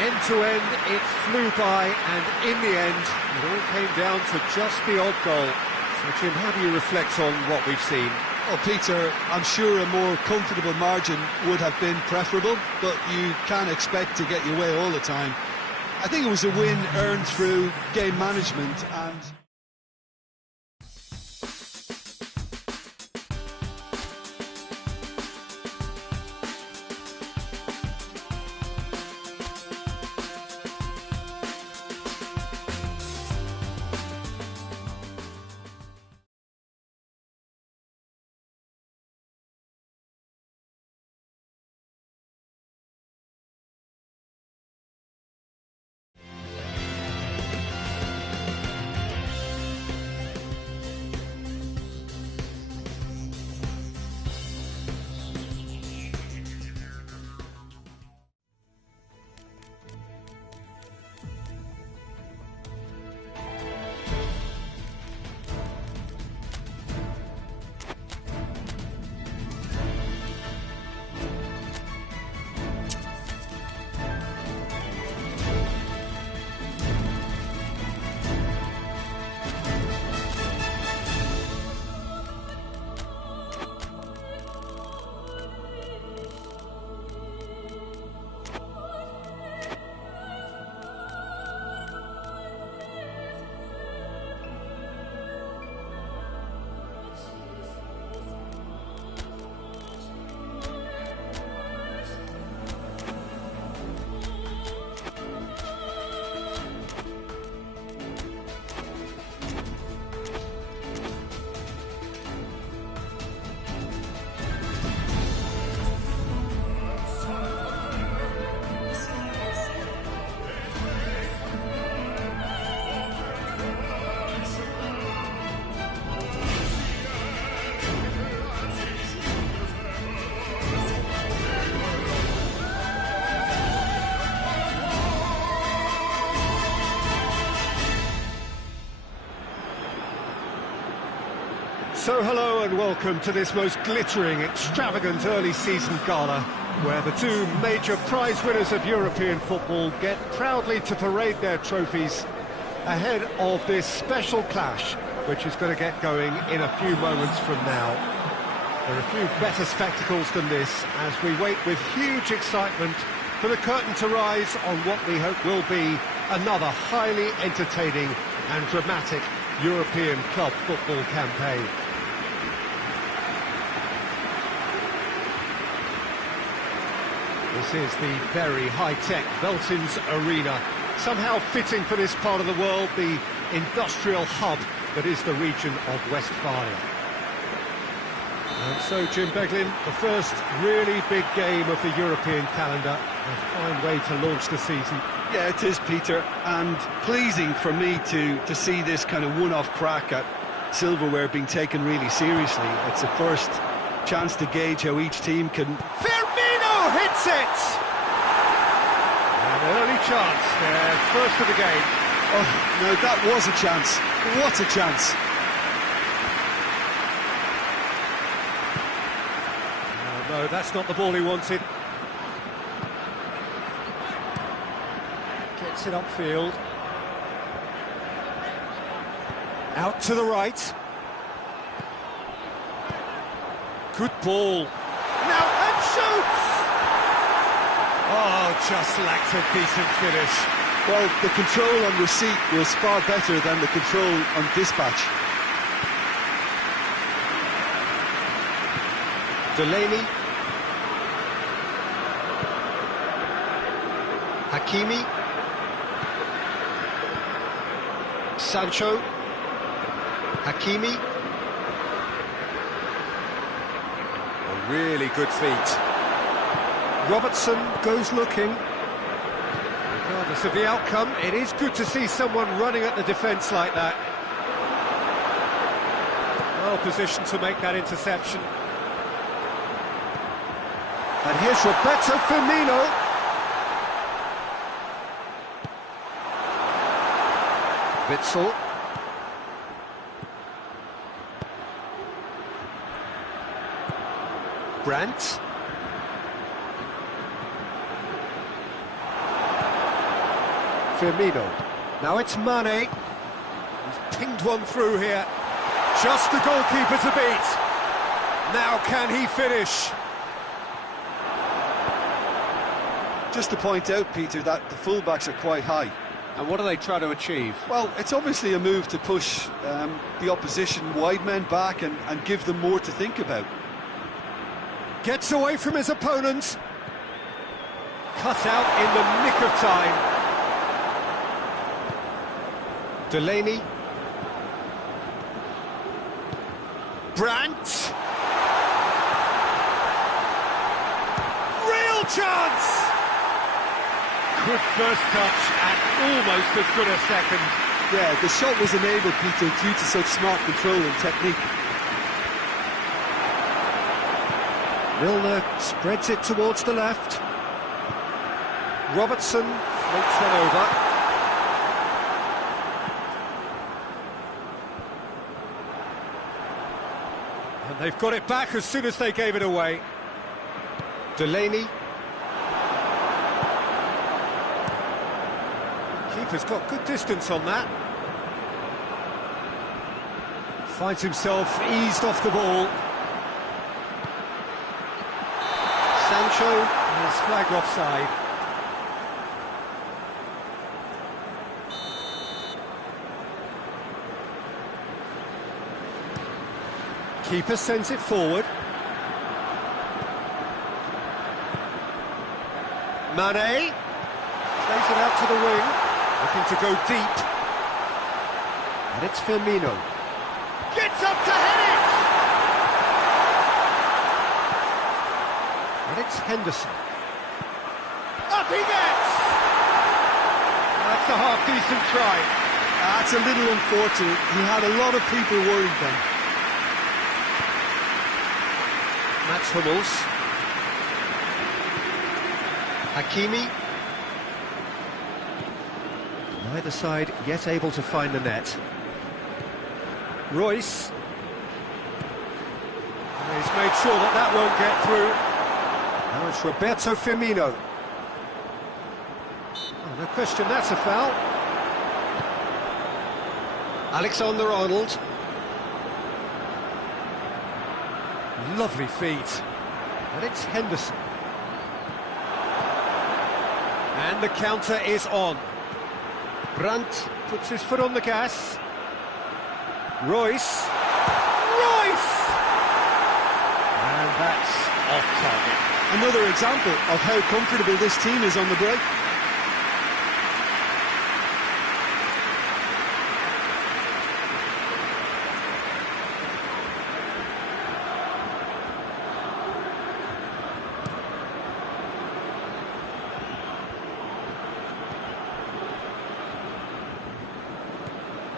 End to end, it flew by, and in the end, it all came down to just the odd goal. So, Jim, how do you reflect on what we've seen? Well, Peter, I'm sure a more comfortable margin would have been preferable, but you can't expect to get your way all the time. I think it was a win earned through game management and... So hello and welcome to this most glittering, extravagant early season gala, where the two major prize winners of European football get proudly to parade their trophies ahead of this special clash, which is going to get going in a few moments from now. There are a few better spectacles than this as we wait with huge excitement for the curtain to rise on what we hope will be another highly entertaining and dramatic European club football campaign. This is the very high-tech Veltins Arena, somehow fitting for this part of the world, the industrial hub that is the region of Westphalia. And so, Jim Beglin, the first really big game of the European calendar, a fine way to launch the season. Yeah, it is, Peter, and pleasing for me to see this kind of one-off crack at silverware being taken really seriously. It's the first chance to gauge how each team can... Firmino hits it! An early chance there, first of the game. Oh, no, that was a chance. What a chance. No, that's not the ball he wanted. Gets it upfield. Out to the right. Good ball. Now, and shoots! Oh, just lacked a decent finish. Well, the control on receipt was far better than the control on dispatch. Delaney. Hakimi. Sancho. Hakimi. A really good feat. Robertson goes looking. Regardless of the outcome, it is good to see someone running at the defence like that. Well positioned to make that interception. And here's Roberto Firmino. Witsel. Brandt. Firmino. Now it's Mane. He's pinged one through here. Just the goalkeeper to beat. Now can he finish? Just to point out, Peter, that the fullbacks are quite high. And what are they trying to achieve? Well, it's obviously a move to push the opposition wide men back and give them more to think about. Gets away from his opponents. Cut out in the nick of time. Delaney. Brandt. Real chance! Good first touch and almost as good a second. Yeah, the shot was enabled, Peter, due to such smart control and technique. Milner spreads it towards the left. Robertson floats one over. And they've got it back as soon as they gave it away. Delaney. Keeper's got good distance on that. Finds himself eased off the ball. Sancho is flagged offside. Keeper sends it forward. Mane plays it out to the wing, looking to go deep. And it's Firmino. Gets up to head it! And it's Henderson. Up he gets! That's a half-decent try. That's a little unfortunate. He had a lot of people worried then. Mats Hummels. Hakimi. Neither side yet able to find the net. Royce. And he's made sure that that won't get through. Now it's Roberto Firmino. Oh, no question, that's a foul. Alexander-Arnold. Lovely feet. And it's Henderson. And the counter is on. Brandt puts his foot on the gas. Royce. Royce! And that's off target. Another example of how comfortable this team is on the break.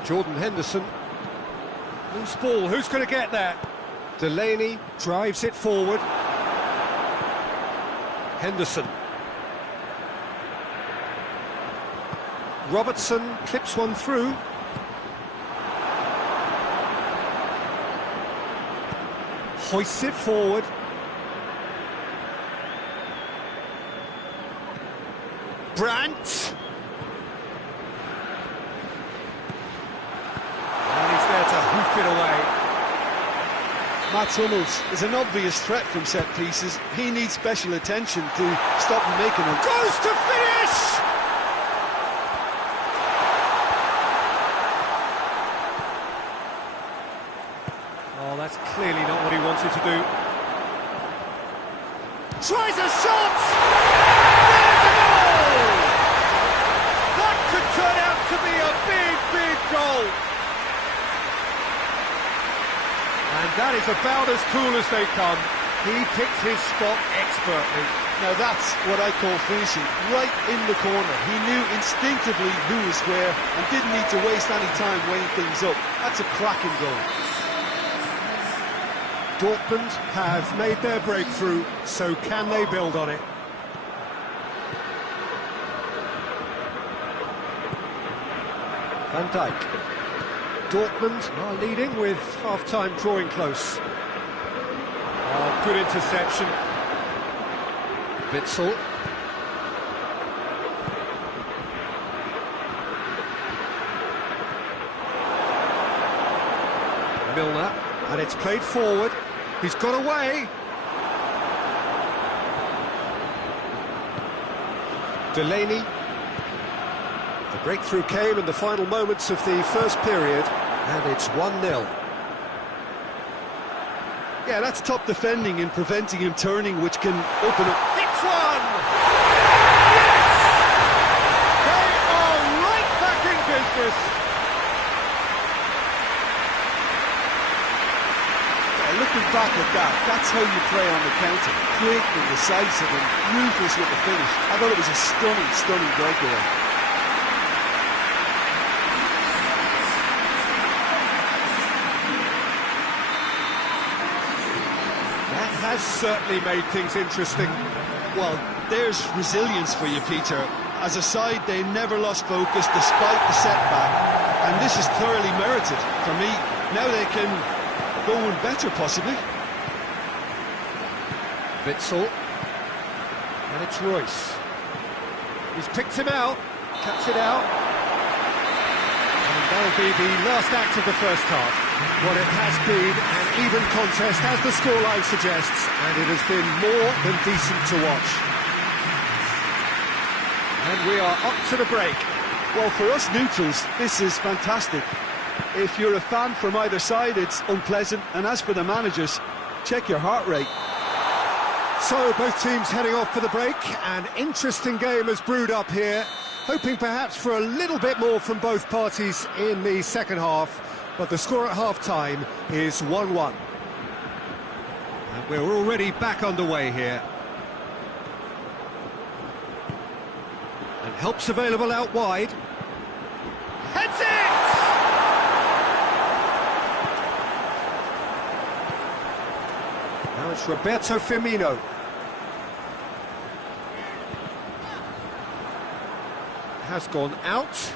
Jordan Henderson. Loose ball, who's going to get that? Delaney drives it forward. Henderson. Robertson clips one through. Hoists it forward. Brandt. It away. Mats Hummels is an obvious threat from set pieces. He needs special attention to stop him making them. Goes to finish! Oh, that's clearly not what he wanted to do. Tries a shot! There's a goal! That could turn out to be a big, big goal. And that is about as cool as they come. He picked his spot expertly. Now that's what I call finishing, right in the corner. He knew instinctively who was where and didn't need to waste any time weighing things up. That's a cracking goal. Dortmund have made their breakthrough, so can they build on it? Van Dijk. Dortmund are leading with half-time drawing close. Oh, good interception. Witsel. Milner, and it's played forward. He's got away. Delaney. The breakthrough came in the final moments of the first period, and it's 1-0. Yeah, that's top defending and preventing him turning, which can open up. Hits one! Yes! They are right back in business. Yeah, looking back at that, that's how you play on the counter. Quick and decisive and ruthless with the finish. I thought it was a stunning, stunning breakaway. Has certainly made things interesting. Well, there's resilience for you, Peter. As a side, they never lost focus despite the setback, and this is thoroughly merited for me. Now they can go on better, possibly. Witsel, and it's Royce. He's picked him out, cuts it out, and that'll be the last act of the first half. Well, it has been an even contest, as the scoreline suggests, and it has been more than decent to watch. And we are up to the break. Well, for us neutrals, this is fantastic. If you're a fan from either side, it's unpleasant, and as for the managers, check your heart rate. So, both teams heading off for the break. An interesting game has brewed up here, hoping perhaps for a little bit more from both parties in the second half. But the score at half-time is 1-1. And we're already back underway here. And help's available out wide. Heads it! Now it's Roberto Firmino. Has gone out.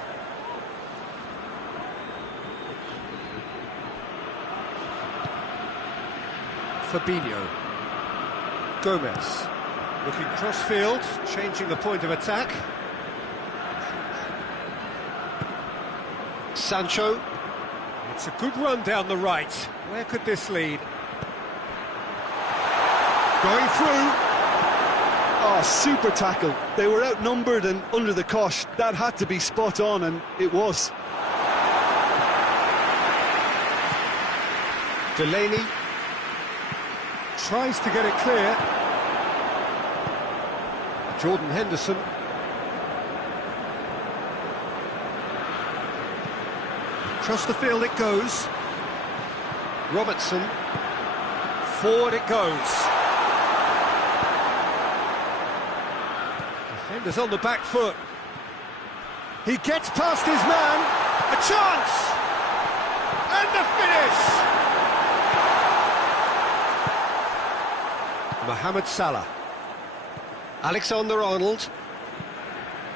Fabinho. Gomez. Looking cross-field, changing the point of attack. Sancho. It's a good run down the right. Where could this lead? Going through. Oh, super tackle. They were outnumbered and under the cosh. That had to be spot on, and it was. Delaney. Tries to get it clear. Jordan Henderson. Across the field it goes. Robertson. Forward it goes. Defenders on the back foot. He gets past his man. A chance! And the finish! Mohamed Salah. Alexander-Arnold.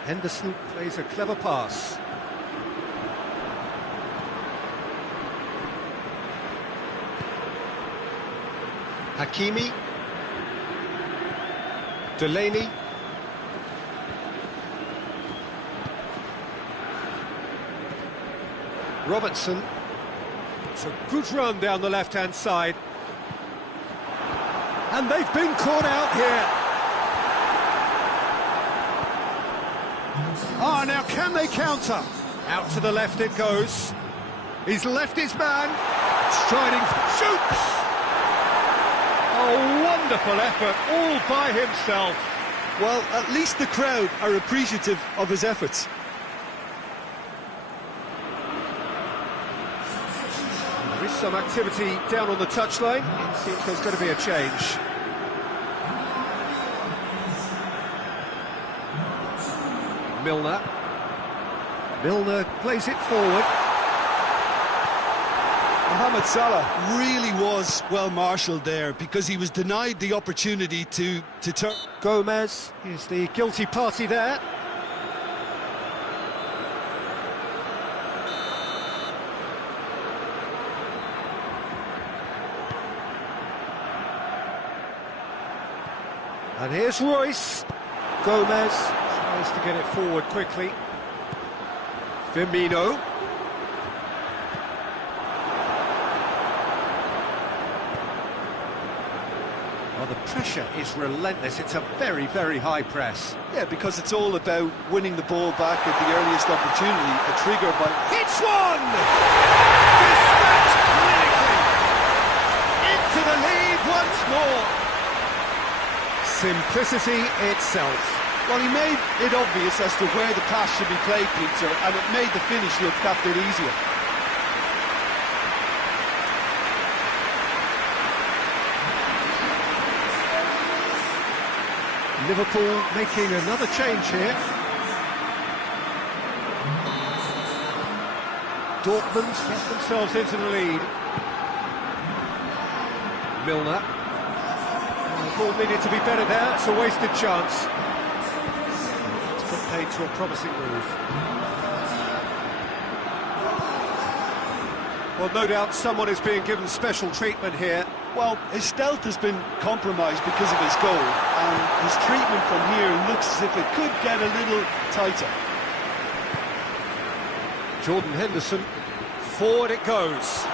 Henderson plays a clever pass. Hakimi. Delaney. Robertson. It's a good run down the left-hand side. And they've been caught out here. Ah, now can they counter? Out to the left it goes. He's left his man. Striding, shoots! Oh, wonderful effort, all by himself. Well, at least the crowd are appreciative of his efforts. There is some activity down on the touchline. It seems there's going to be a change. Milner plays it forward. Mohamed Salah really was well marshalled there because he was denied the opportunity to turn. Gomez is the guilty party there. And here's Royce. Gomez tries to get it forward quickly. Firmino. Well, the pressure is relentless. It's a very, very high press. Yeah, because it's all about winning the ball back at the earliest opportunity. A trigger by... Hits one! Dispatched clinically! Into the lead once more! Simplicity itself. Well, he made it obvious as to where the pass should be played, Peter, and it made the finish look that bit easier. Liverpool making another change here. Dortmund get themselves into the lead. Milner. The ball needed to be better there. It's a wasted chance. It's put paid to a promising move. Well, no doubt someone is being given special treatment here. Well, his stealth has been compromised because of his goal, and his treatment from here looks as if it could get a little tighter. Jordan Henderson, forward it goes.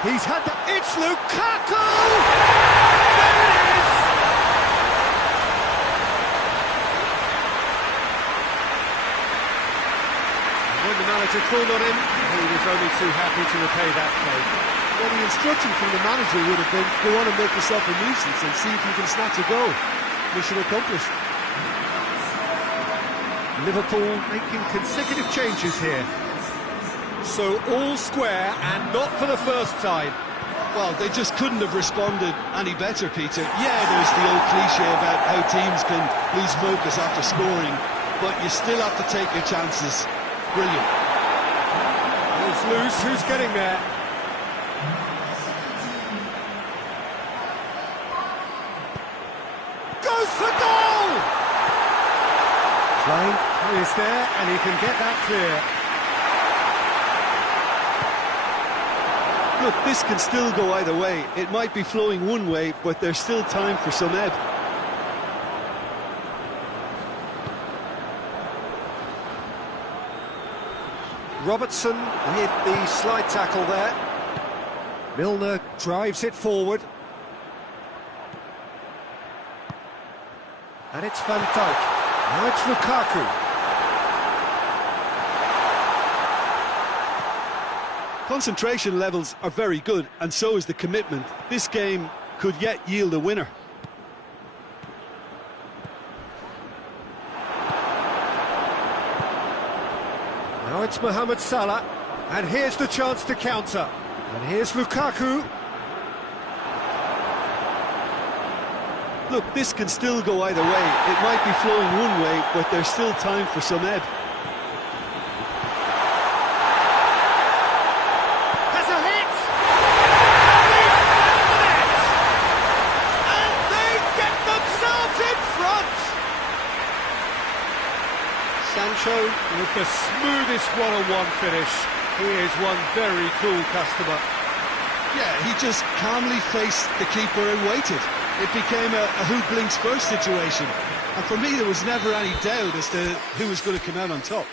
He's had the... It's Lukaku! There it is! When the manager called on him, he was only too happy to repay that favour. Well, the instruction from the manager would have been, go on and make yourself a nuisance and see if you can snatch a goal. Mission accomplished. Liverpool making consecutive changes here. So all square, and not for the first time. Well, they just couldn't have responded any better, Peter. Yeah, there's the old cliche about how teams can lose focus after scoring, but you still have to take your chances. Brilliant. It's loose, who's getting there? Goes for goal! Klein is there, and he can get that clear. Look, this can still go either way. It might be flowing one way, but there's still time for some ebb. Robertson with the slide tackle there. Milner drives it forward. And it's Van Dijk. Now it's Lukaku. Concentration levels are very good, and so is the commitment. This game could yet yield a winner. Now it's Mohamed Salah, and here's the chance to counter. And here's Lukaku. Look, this can still go either way. It might be flowing one way, but there's still time for some ebb. Has a hit! And he's found the net! And they get themselves in front! Sancho with the smoothest one-on-one finish. He is one very cool customer. Yeah, he just calmly faced the keeper and waited. It became a who blinks first situation. And for me, there was never any doubt as to who was going to come out on top.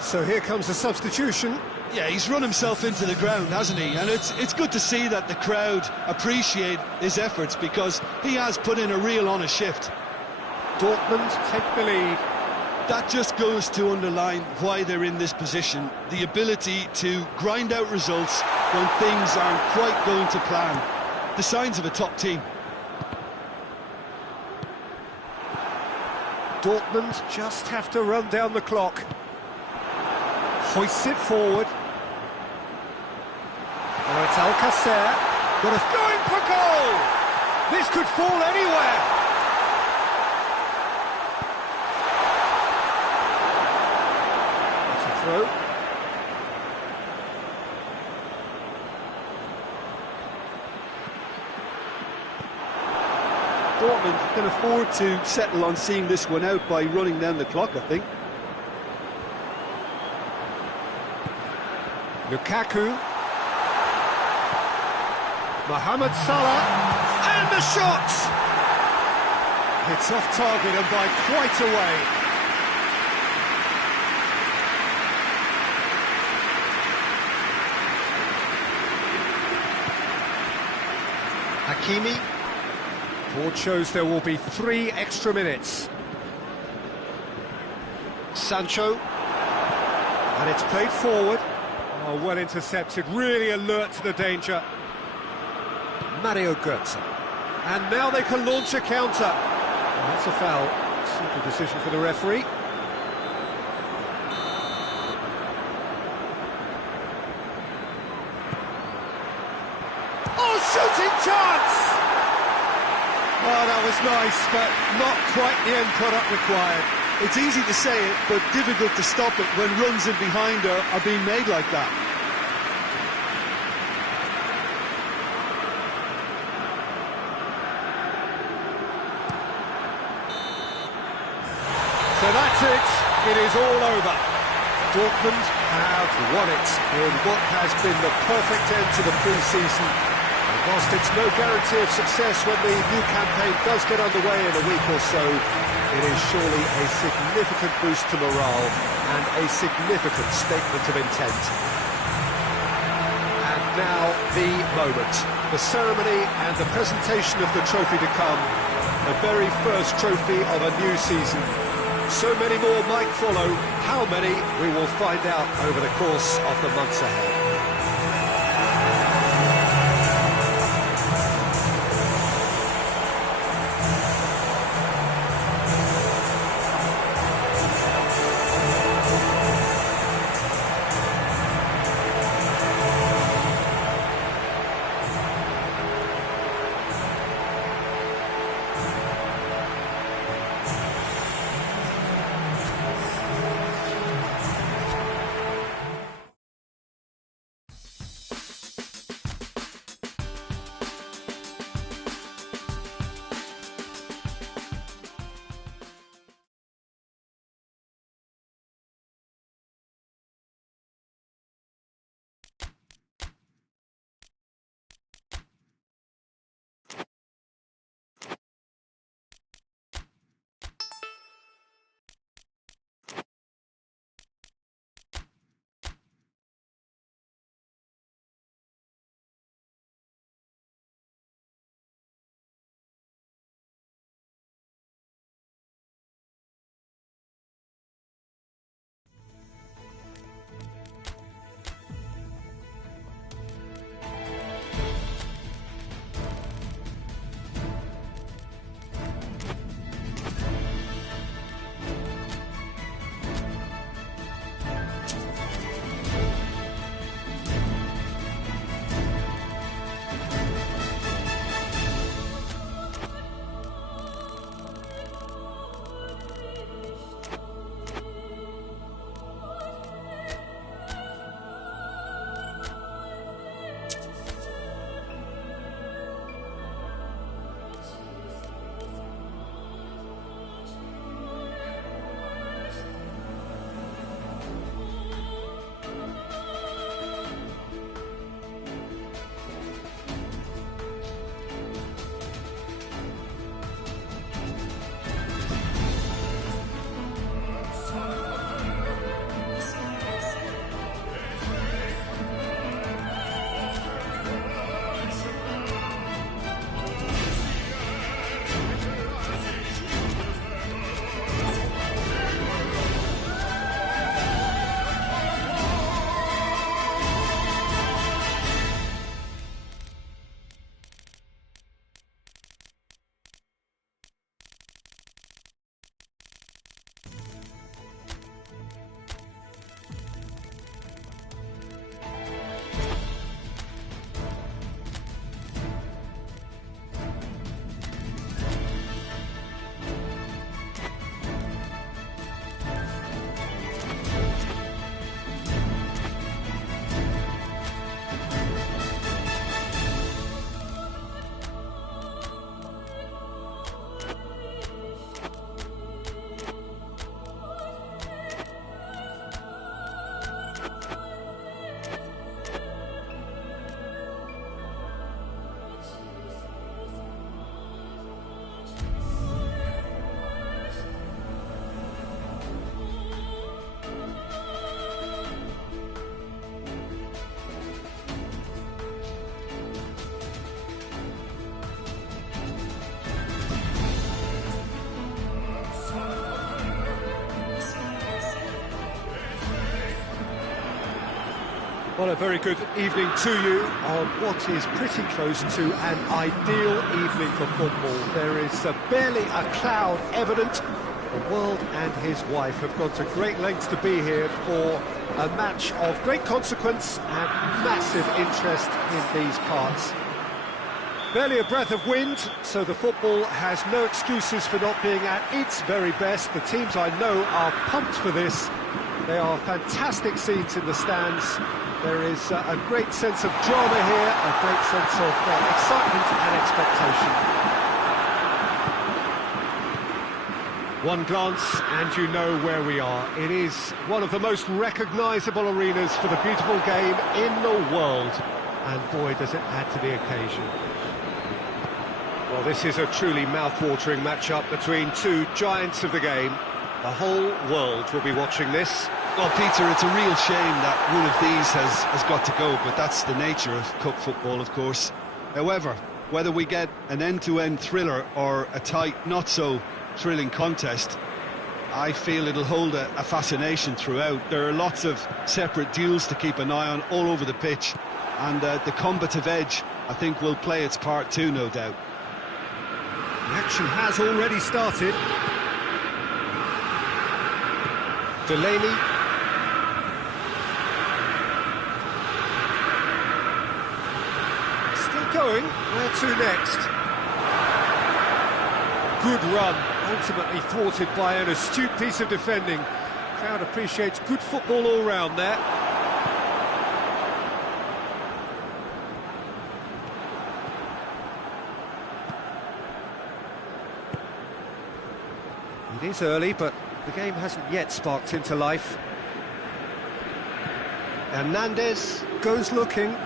So here comes a substitution. Yeah, he's run himself into the ground, hasn't he? And it's good to see that the crowd appreciate his efforts because he has put in a real honest shift. Dortmund take the lead. That just goes to underline why they're in this position. The ability to grind out results when things aren't quite going to plan. The signs of a top team. Dortmund just have to run down the clock. Hoists it forward. Now it's Alcacer. Got us going for goal! This could fall anywhere! That's a throw. Dortmund can afford to settle on seeing this one out by running down the clock, I think. Lukaku. Mohamed Salah. And the shot! It's off target and by quite a way. Hakimi. Board shows there will be 3 extra minutes. Sancho. And it's played forward. Oh, well intercepted, really alert to the danger. Mario Götze. And now they can launch a counter. Oh, that's a foul. Simple decision for the referee. Oh, shooting chance! Oh, that was nice, but not quite the end product required. It's easy to say it, but difficult to stop it when runs in behind are being made like that. So that's it. It is all over. Dortmund have won it in what has been the perfect end to the pre-season. And whilst it's no guarantee of success when the new campaign does get underway in a week or so, it is surely a significant boost to morale and a significant statement of intent. And now the moment, the ceremony and the presentation of the trophy to come, the very first trophy of a new season. So many more might follow. How many, we will find out over the course of the months ahead. Well, a very good evening to you on what is pretty close to an ideal evening for football. There is barely a cloud evident. The world and his wife have gone to great lengths to be here for a match of great consequence and massive interest in these parts. Barely a breath of wind, so the football has no excuses for not being at its very best. The teams I know are pumped for this. They are fantastic scenes in the stands. There is a great sense of drama here, a great sense of excitement and expectation. One glance and you know where we are. It is one of the most recognisable arenas for the beautiful game in the world. And boy, does it add to the occasion. Well, this is a truly mouth-watering matchup between two giants of the game. The whole world will be watching this. Well, Peter, it's a real shame that one of these has got to go, but that's the nature of cup football, of course. However, whether we get an end-to-end thriller or a tight, not-so-thrilling contest, I feel it'll hold a fascination throughout. There are lots of separate duels to keep an eye on all over the pitch, and the combative edge, I think, will play its part too, no doubt. The action has already started. Delaney. Still going. Where to next? Good run. Ultimately thwarted by an astute piece of defending. Crowd appreciates good football all round there. It is early, but the game hasn't yet sparked into life. Hernandez goes looking.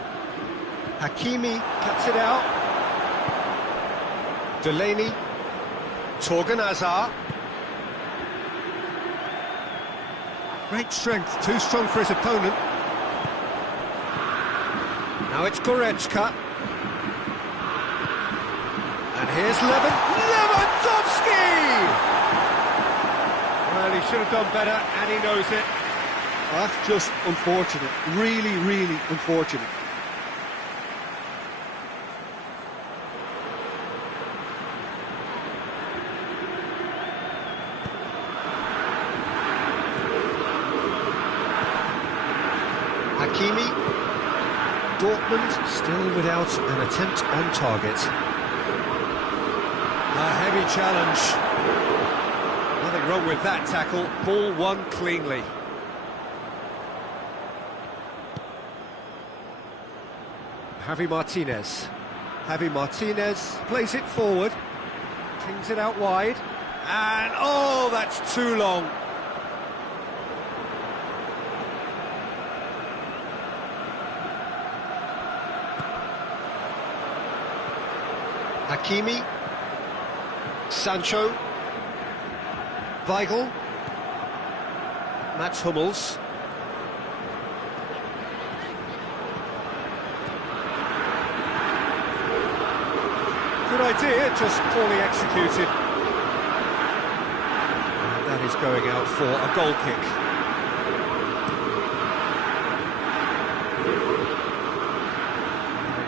Hakimi cuts it out. Delaney. Torgan Hazard. Great strength, too strong for his opponent. Now it's Goretzka. And here's Lewandowski! Well, he should have done better, and he knows it. That's just unfortunate. Really, really unfortunate. Hakimi. Dortmund still without an attempt on target. A heavy challenge. Nothing wrong with that tackle. Ball won cleanly. Javi Martinez. Javi Martinez plays it forward. Kings it out wide. And, oh, that's too long. Hakimi. Sancho. Weigl. Mats Hummels. Good idea, just poorly executed. And that is going out for a goal kick.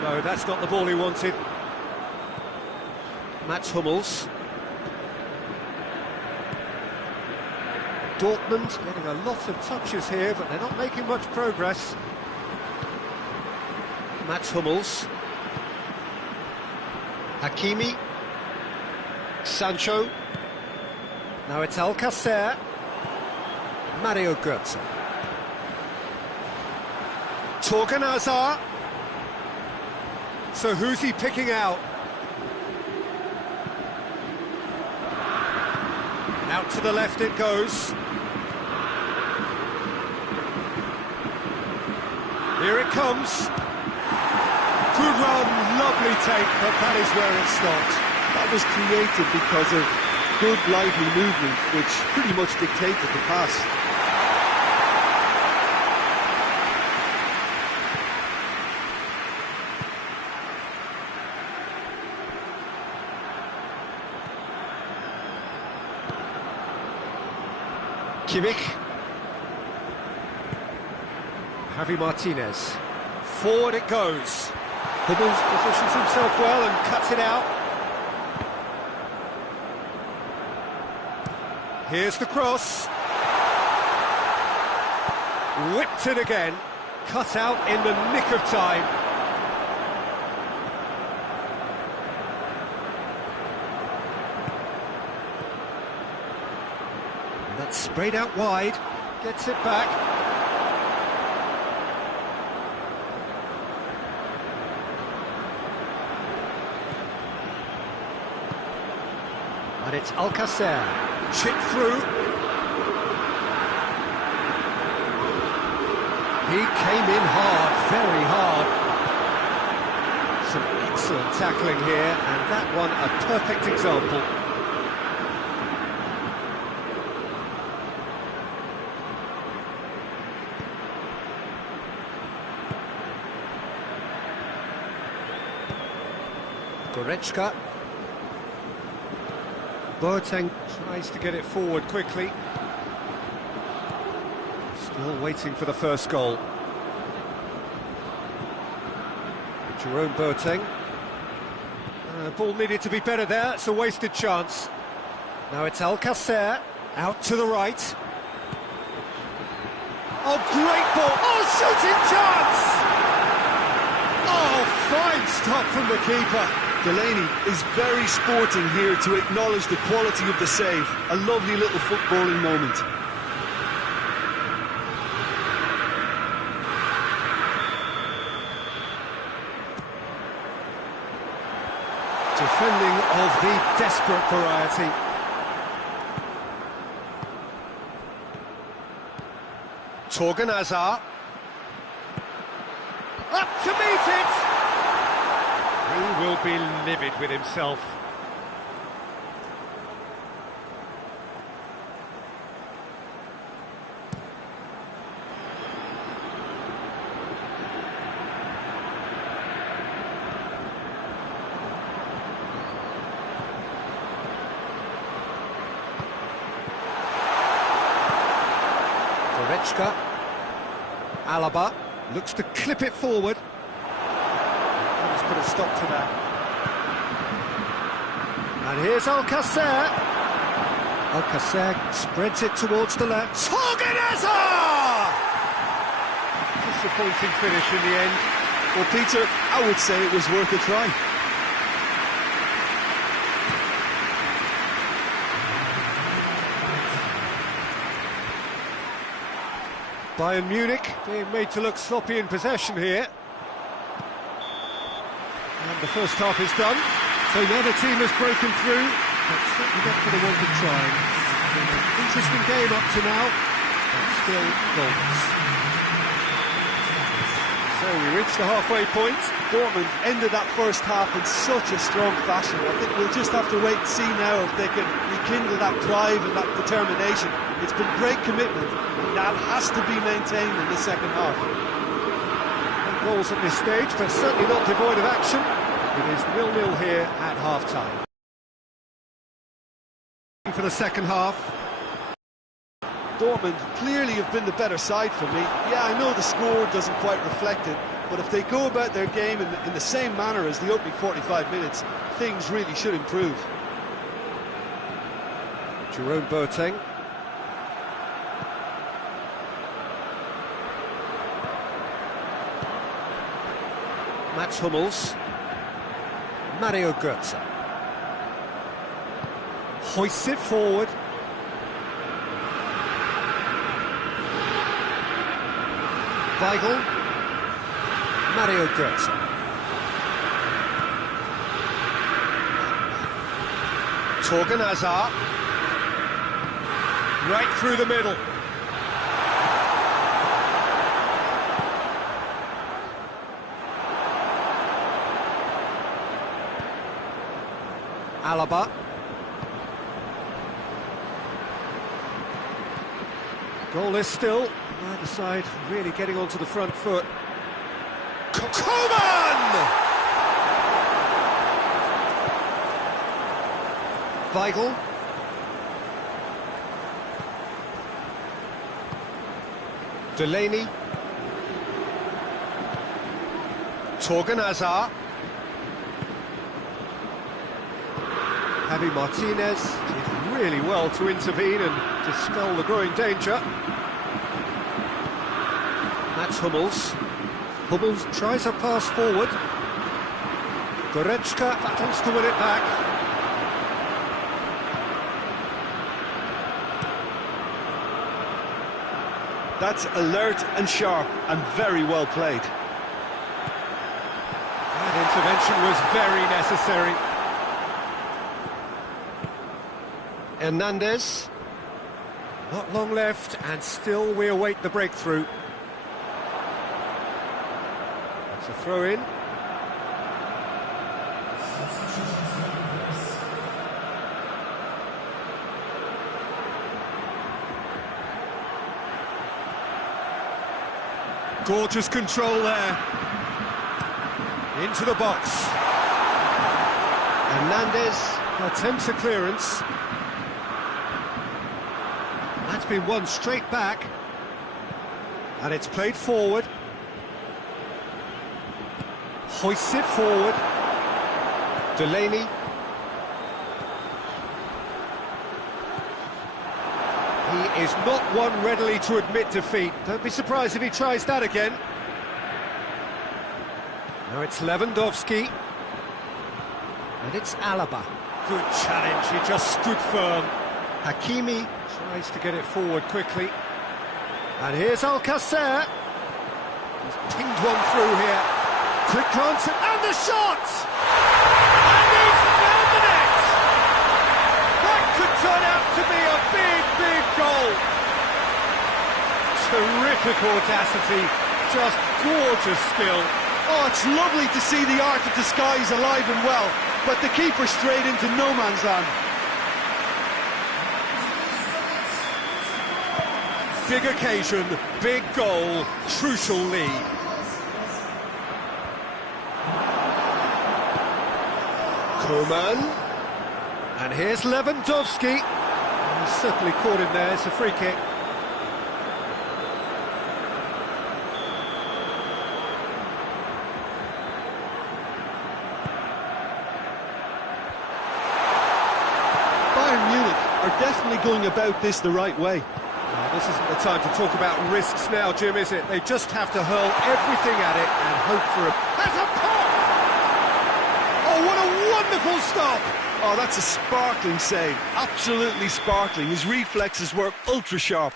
No, that's not the ball he wanted. Mats Hummels. Dortmund getting a lot of touches here, but they're not making much progress. Mats Hummels. Hakimi. Sancho. Now it's Alcacer. Mario Götze. Torgan Hazard. So who's he picking out? Out to the left it goes. Here it comes. Good run, lovely take, but that is where it stopped. That was created because of good, lively movement, which pretty much dictated the pass. Kimmich. Javi Martinez. Forward it goes. Hummels positions himself well and cuts it out. Here's the cross. Whipped it again. Cut out in the nick of time. And that's sprayed out wide. Gets it back. And it's Alcacer. Chip through. He came in hard, very hard. Some excellent tackling here, and that one a perfect example. Goretzka. Boateng tries to get it forward quickly. Still waiting for the first goal. Jerome Boateng. Ball needed to be better there, it's a wasted chance. Now it's Alcacer, out to the right. Oh, great ball! Oh, shooting chance! Oh, fine stop from the keeper. Delaney is very sporting here to acknowledge the quality of the save. A lovely little footballing moment. Defending of the desperate variety. Torgan Hazard. Up to meet it! He will be livid with himself. Goretzka. Alaba looks to clip it forward. Let's put a stop to that. And here's Alcacer. Alcacer spreads it towards the left. Torgan Hazard! Disappointing finish in the end. Well, Peter, I would say it was worth a try. Bayern Munich being made to look sloppy in possession here. And the first half is done. So now the team has broken through, but certainly not for the want of trying. Been an interesting game up to now, but still goals. So we reached the halfway point. Dortmund ended that first half in such a strong fashion. I think we'll just have to wait and see now if they can rekindle that drive and that determination. It's been great commitment, and that has to be maintained in the second half. No goals at this stage, but certainly not devoid of action. It is 0-0 here at half-time. For the second half. Dortmund clearly have been the better side for me. Yeah, I know the score doesn't quite reflect it, but if they go about their game in the same manner as the opening 45 minutes, things really should improve. Jerome Boateng. Mats Hummels. Mario Götze. Hoists it forward. Weigl. Mario Götze. Torgan Hazard. Right through the middle. Alaba. Goalless still. Either side really getting onto the front foot. Coman! Weigl. Delaney. Torgan Hazard. Javi Martinez did really well to intervene and dispel the growing danger. That's Hummels. Hummels tries a pass forward. Goretzka battles to win it back. That's alert and sharp and very well played. That intervention was very necessary. Hernandez. Not long left, and still we await the breakthrough. It's a throw-in. Gorgeous control there. Into the box. Hernandez attempts a clearance. That's been won straight back. And it's played forward. Hoists it forward. Delaney. He is not one readily to admit defeat. Don't be surprised if he tries that again. Now it's Lewandowski. And it's Alaba. Good challenge, he just stood firm. Hakimi tries to get it forward quickly. And here's Alcacer. He's pinged one through here. Quick glance and the shot! And he's found the net! That could turn out to be a big goal. Terrific audacity, just gorgeous skill. Oh, it's lovely to see the art of disguise alive and well, but the keeper straight into no man's land. Big occasion, big goal, crucial lead. Koeman. And here's Lewandowski. He's certainly caught him there, it's a free kick. Bayern Munich are definitely going about this the right way. This isn't the time to talk about risks now, Jim, is it? They just have to hurl everything at it and hope for a... That's a pop! Oh, what a wonderful stop! Oh, that's a sparkling save. Absolutely sparkling. His reflexes work ultra sharp.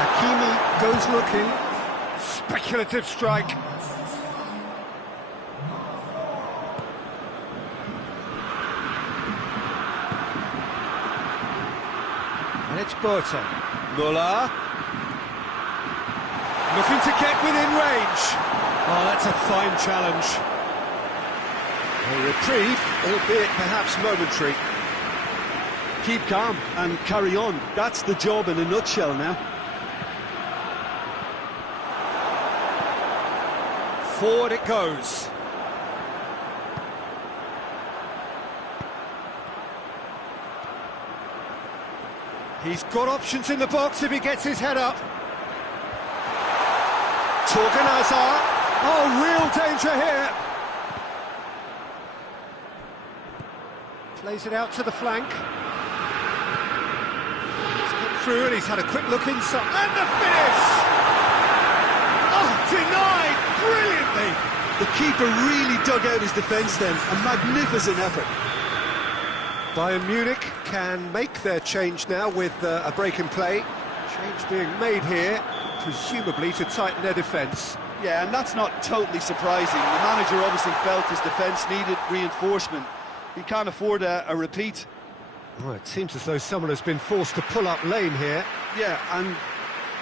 Hakimi goes looking. Speculative strike. And it's Berta. Muller. Looking to get within range. Oh, that's a fine challenge. A reprieve, albeit perhaps momentary. Keep calm and carry on. That's the job in a nutshell now. Forward it goes. He's got options in the box if he gets his head up. Torgan Hazard. Oh, real danger here. Plays it out to the flank. He's got through and he's had a quick look inside. And the finish! Oh, denied brilliantly. The keeper really dug out his defence then. A magnificent effort. Bayern Munich can make their change now with a break in play. Change being made here, presumably to tighten their defence. Yeah, and that's not totally surprising. The manager obviously felt his defence needed reinforcement. He can't afford a repeat. Oh, it seems as though someone has been forced to pull up lane here. Yeah, and,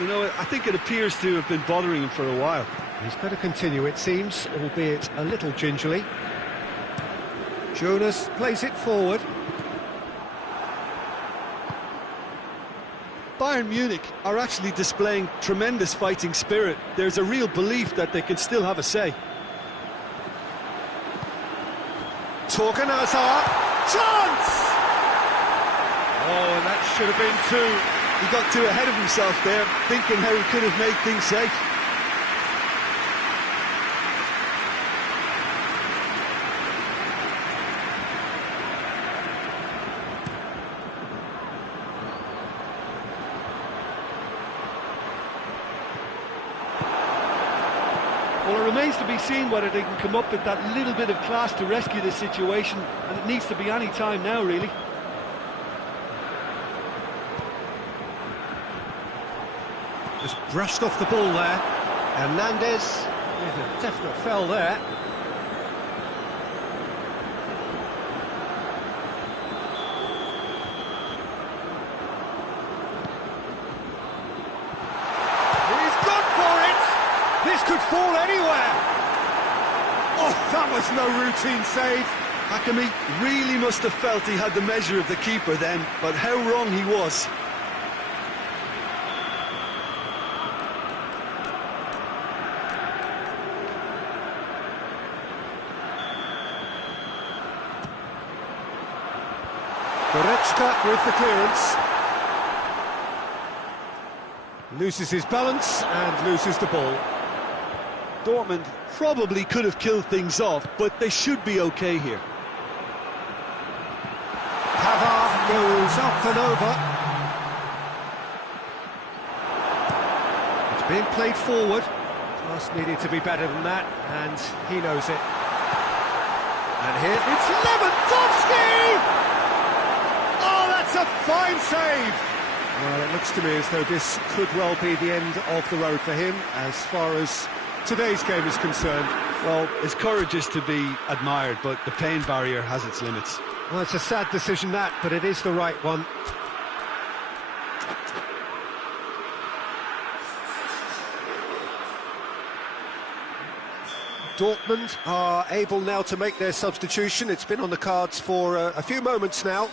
you know, I think it appears to have been bothering him for a while. He's got to continue, it seems, albeit a little gingerly. Jonas plays it forward. Bayern Munich are actually displaying tremendous fighting spirit. There's a real belief that they can still have a say. Torgan Hazard, chance! Oh, and that should have been two. He got too ahead of himself there, thinking how he could have made things safe. Well, it remains to be seen whether they can come up with that little bit of class to rescue this situation, and it needs to be any time now, really. Just brushed off the ball there. Hernandez, with a definite foul there. He's gone for it! This could fall anywhere! Oh, that was no routine save. Hakimi really must have felt he had the measure of the keeper then, but how wrong he was. Goretzka with the clearance. Loses his balance and loses the ball. Dortmund probably could have killed things off, but they should be okay here. Pavard goes up and over. It's being played forward. Just needed to be better than that, and he knows it. And here it's Lewandowski! Oh, that's a fine save! Well, it looks to me as though this could well be the end of the road for him, as far as today's game is concerned. Well, his courage is to be admired, but the pain barrier has its limits. Well, it's a sad decision that, but it is the right one. Dortmund are able now to make their substitution. It's been on the cards for a few moments now.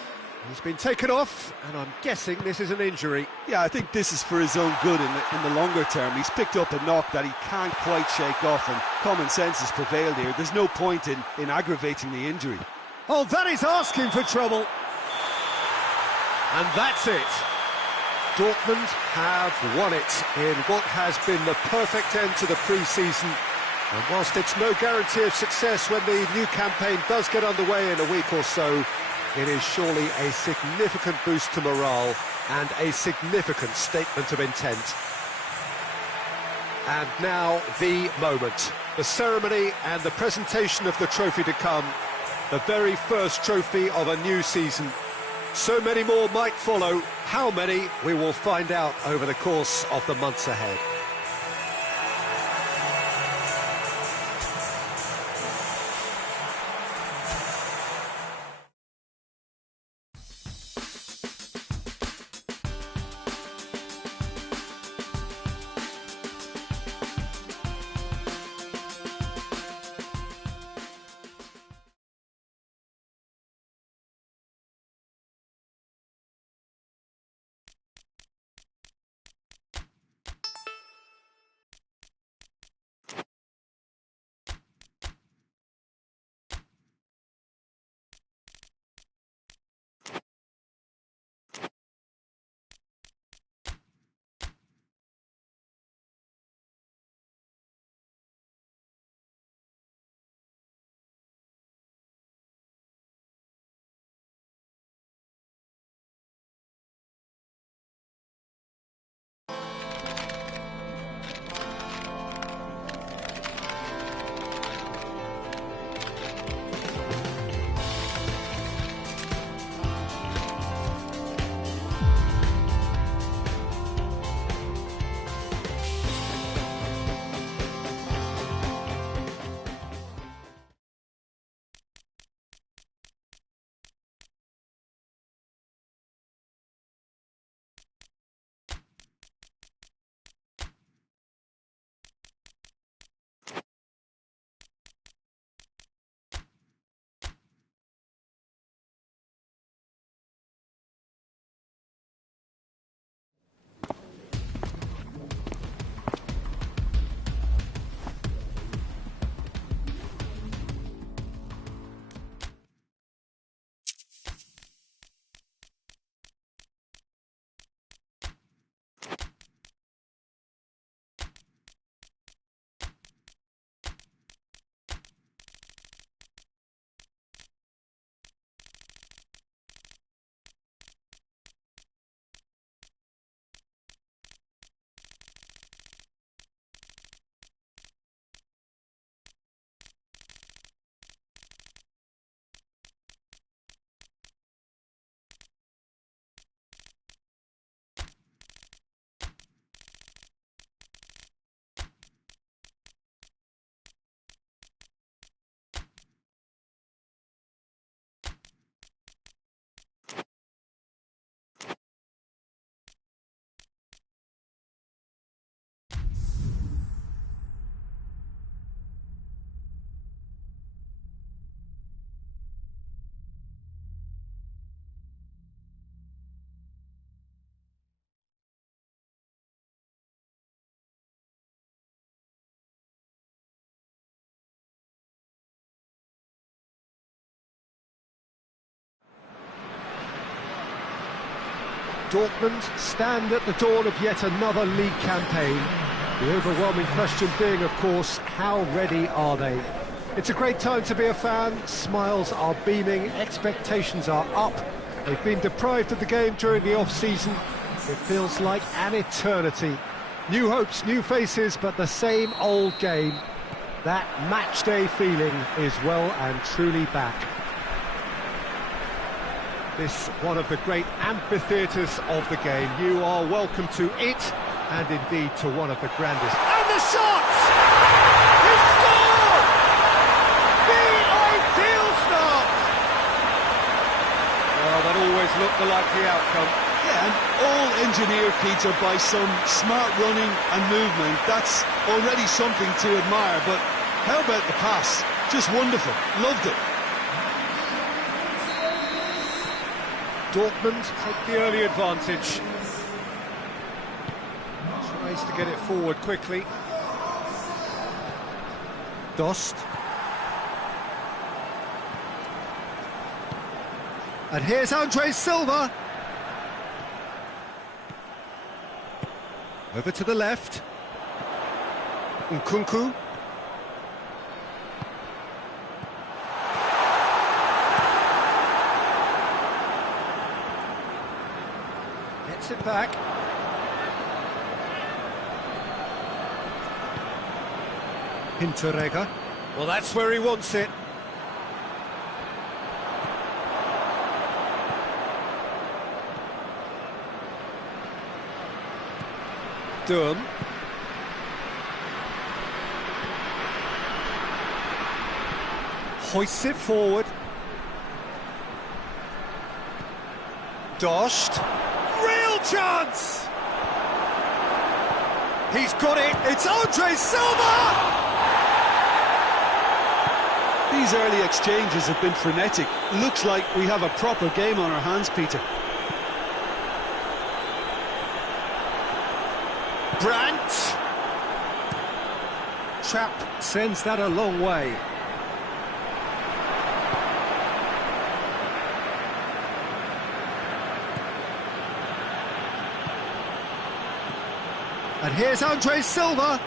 He's been taken off, and I'm guessing this is an injury. Yeah, I think this is for his own good in the longer term. He's picked up a knock that he can't quite shake off, and common sense has prevailed here. There's no point in aggravating the injury. Oh, that is asking for trouble. And that's it. Dortmund have won it in what has been the perfect end to the pre-season. And whilst it's no guarantee of success when the new campaign does get underway in a week or so, it is surely a significant boost to morale and a significant statement of intent. And now the moment, the ceremony and the presentation of the trophy to come, the very first trophy of a new season. So many more might follow. How many, we will find out over the course of the months ahead. Dortmund stand at the dawn of yet another league campaign. The overwhelming question being, of course, how ready are they? It's a great time to be a fan. Smiles are beaming, expectations are up. They've been deprived of the game during the off-season. It feels like an eternity. New hopes, new faces, but the same old game. That match-day feeling is well and truly back. This one of the great amphitheatres of the game. You are welcome to it, and indeed to one of the grandest. And the shots! He scored! The ideal start! Well, that always looked the likely outcome. Yeah, and all engineered, Peter, by some smart running and movement. That's already something to admire, but how about the pass? Just wonderful. Loved it. Dortmund take the early advantage. Tries to get it forward quickly. Dost. And here's Andre Silva. Over to the left. Nkunku. Gets it back. Hinteregger. Well, that's where he wants it. Durham. Hoists it forward. Dost. Real chance! He's got it. It's Andre Silva! These early exchanges have been frenetic. Looks like we have a proper game on our hands, Peter. Brandt. Trap sends that a long way. And here's Andre Silva.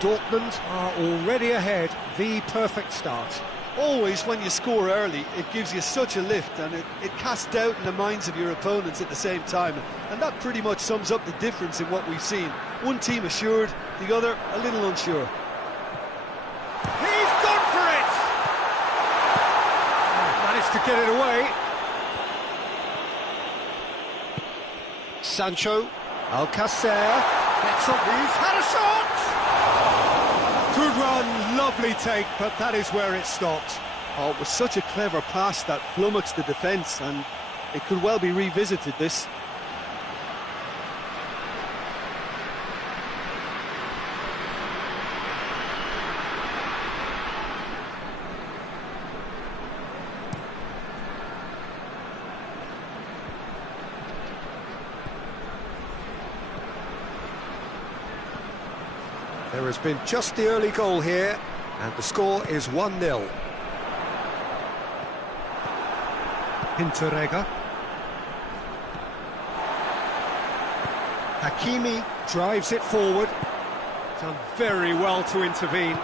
Dortmund are already ahead. The perfect start. Always, when you score early, it gives you such a lift, and it casts doubt in the minds of your opponents at the same time. And that pretty much sums up the difference in what we've seen. One team assured, the other a little unsure. He's gone for it! Managed to get it away. Sancho, Alcacer, gets up, he's had a shot! Good run, lovely take, but that is where it stopped. Oh, it was such a clever pass that flummoxed the defence, and it could well be revisited, this. There has been just the early goal here, and the score is 1-0. Hinteregger. Hakimi drives it forward. Done very well to intervene.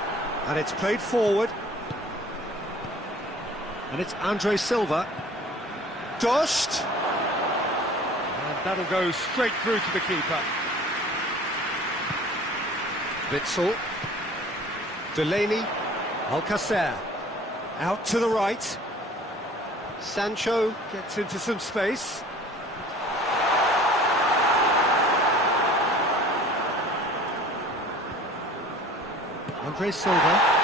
And it's played forward. And it's Andre Silva. Dost. And that'll go straight through to the keeper. Witsel. Delaney. Alcacer. Out to the right. Sancho gets into some space. Andre Silva.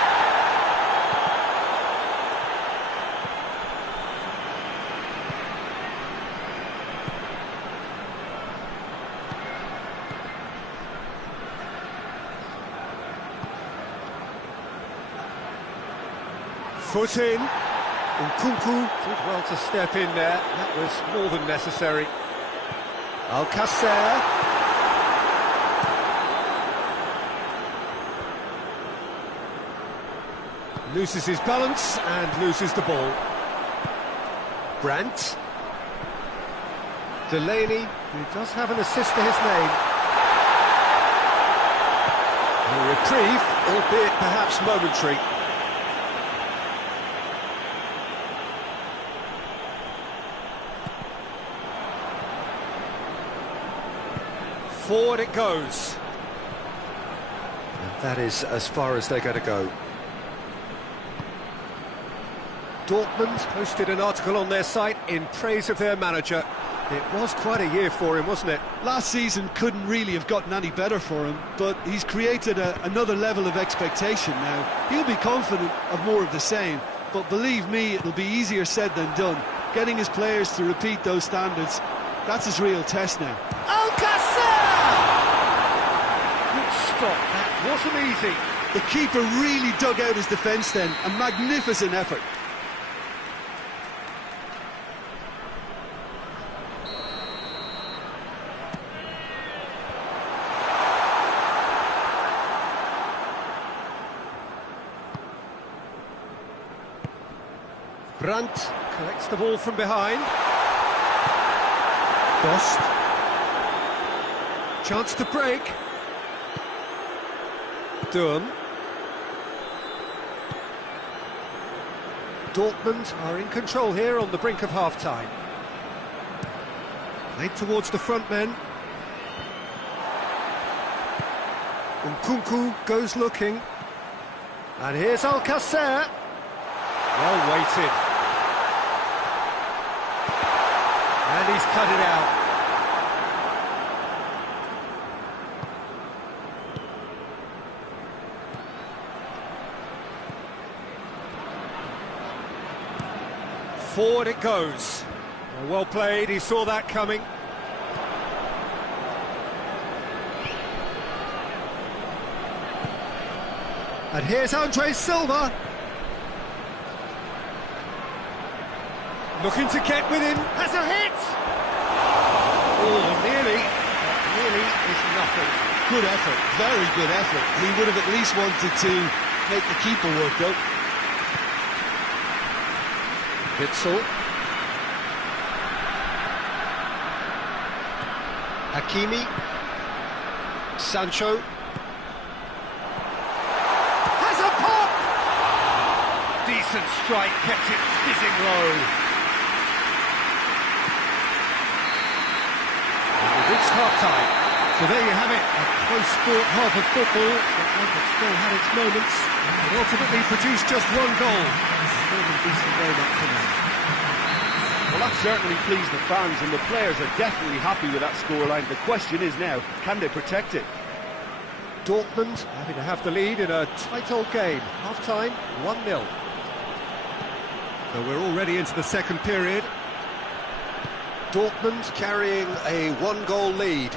Foot in. Nkunku did well to step in there. That was more than necessary. Alcacer. Loses his balance and loses the ball. Brandt. Delaney, who does have an assist to his name. A reprieve, albeit perhaps momentary. Forward it goes. And that is as far as they're going to go. Dortmund posted an article on their site in praise of their manager. It was quite a year for him, wasn't it? Last season couldn't really have gotten any better for him, but he's created another level of expectation now. He'll be confident of more of the same, but believe me, it'll be easier said than done. Getting his players to repeat those standards, that's his real test now. Good stop, that wasn't easy. The keeper really dug out his defence then, a magnificent effort. Brandt collects the ball from behind. Dost. Chance to break. Durham. Dortmund are in control here on the brink of half-time. Played towards the front men. Nkunku goes looking. And here's Alcacer. Well weighted. And he's cut it out. Forward it goes. Well played, he saw that coming. And here's Andre Silva. Looking to get within, has a hit! Oh, nearly, but nearly is nothing. Good effort, very good effort. He would have at least wanted to make the keeper work though. Witsel. Hakimi. Sancho. Has a pop! Decent strike, kept it fizzing low. Reached half-time, so there you have it, a close-fought half of football, but one that still had its moments, and ultimately produced just one goal. More than decent game up to now. Well, that certainly pleased the fans, and the players are definitely happy with that scoreline. The question is now, can they protect it? Dortmund happy to have the lead in a tight old game. Half-time, 1-0. So we're already into the second period. Dortmund carrying a one-goal lead.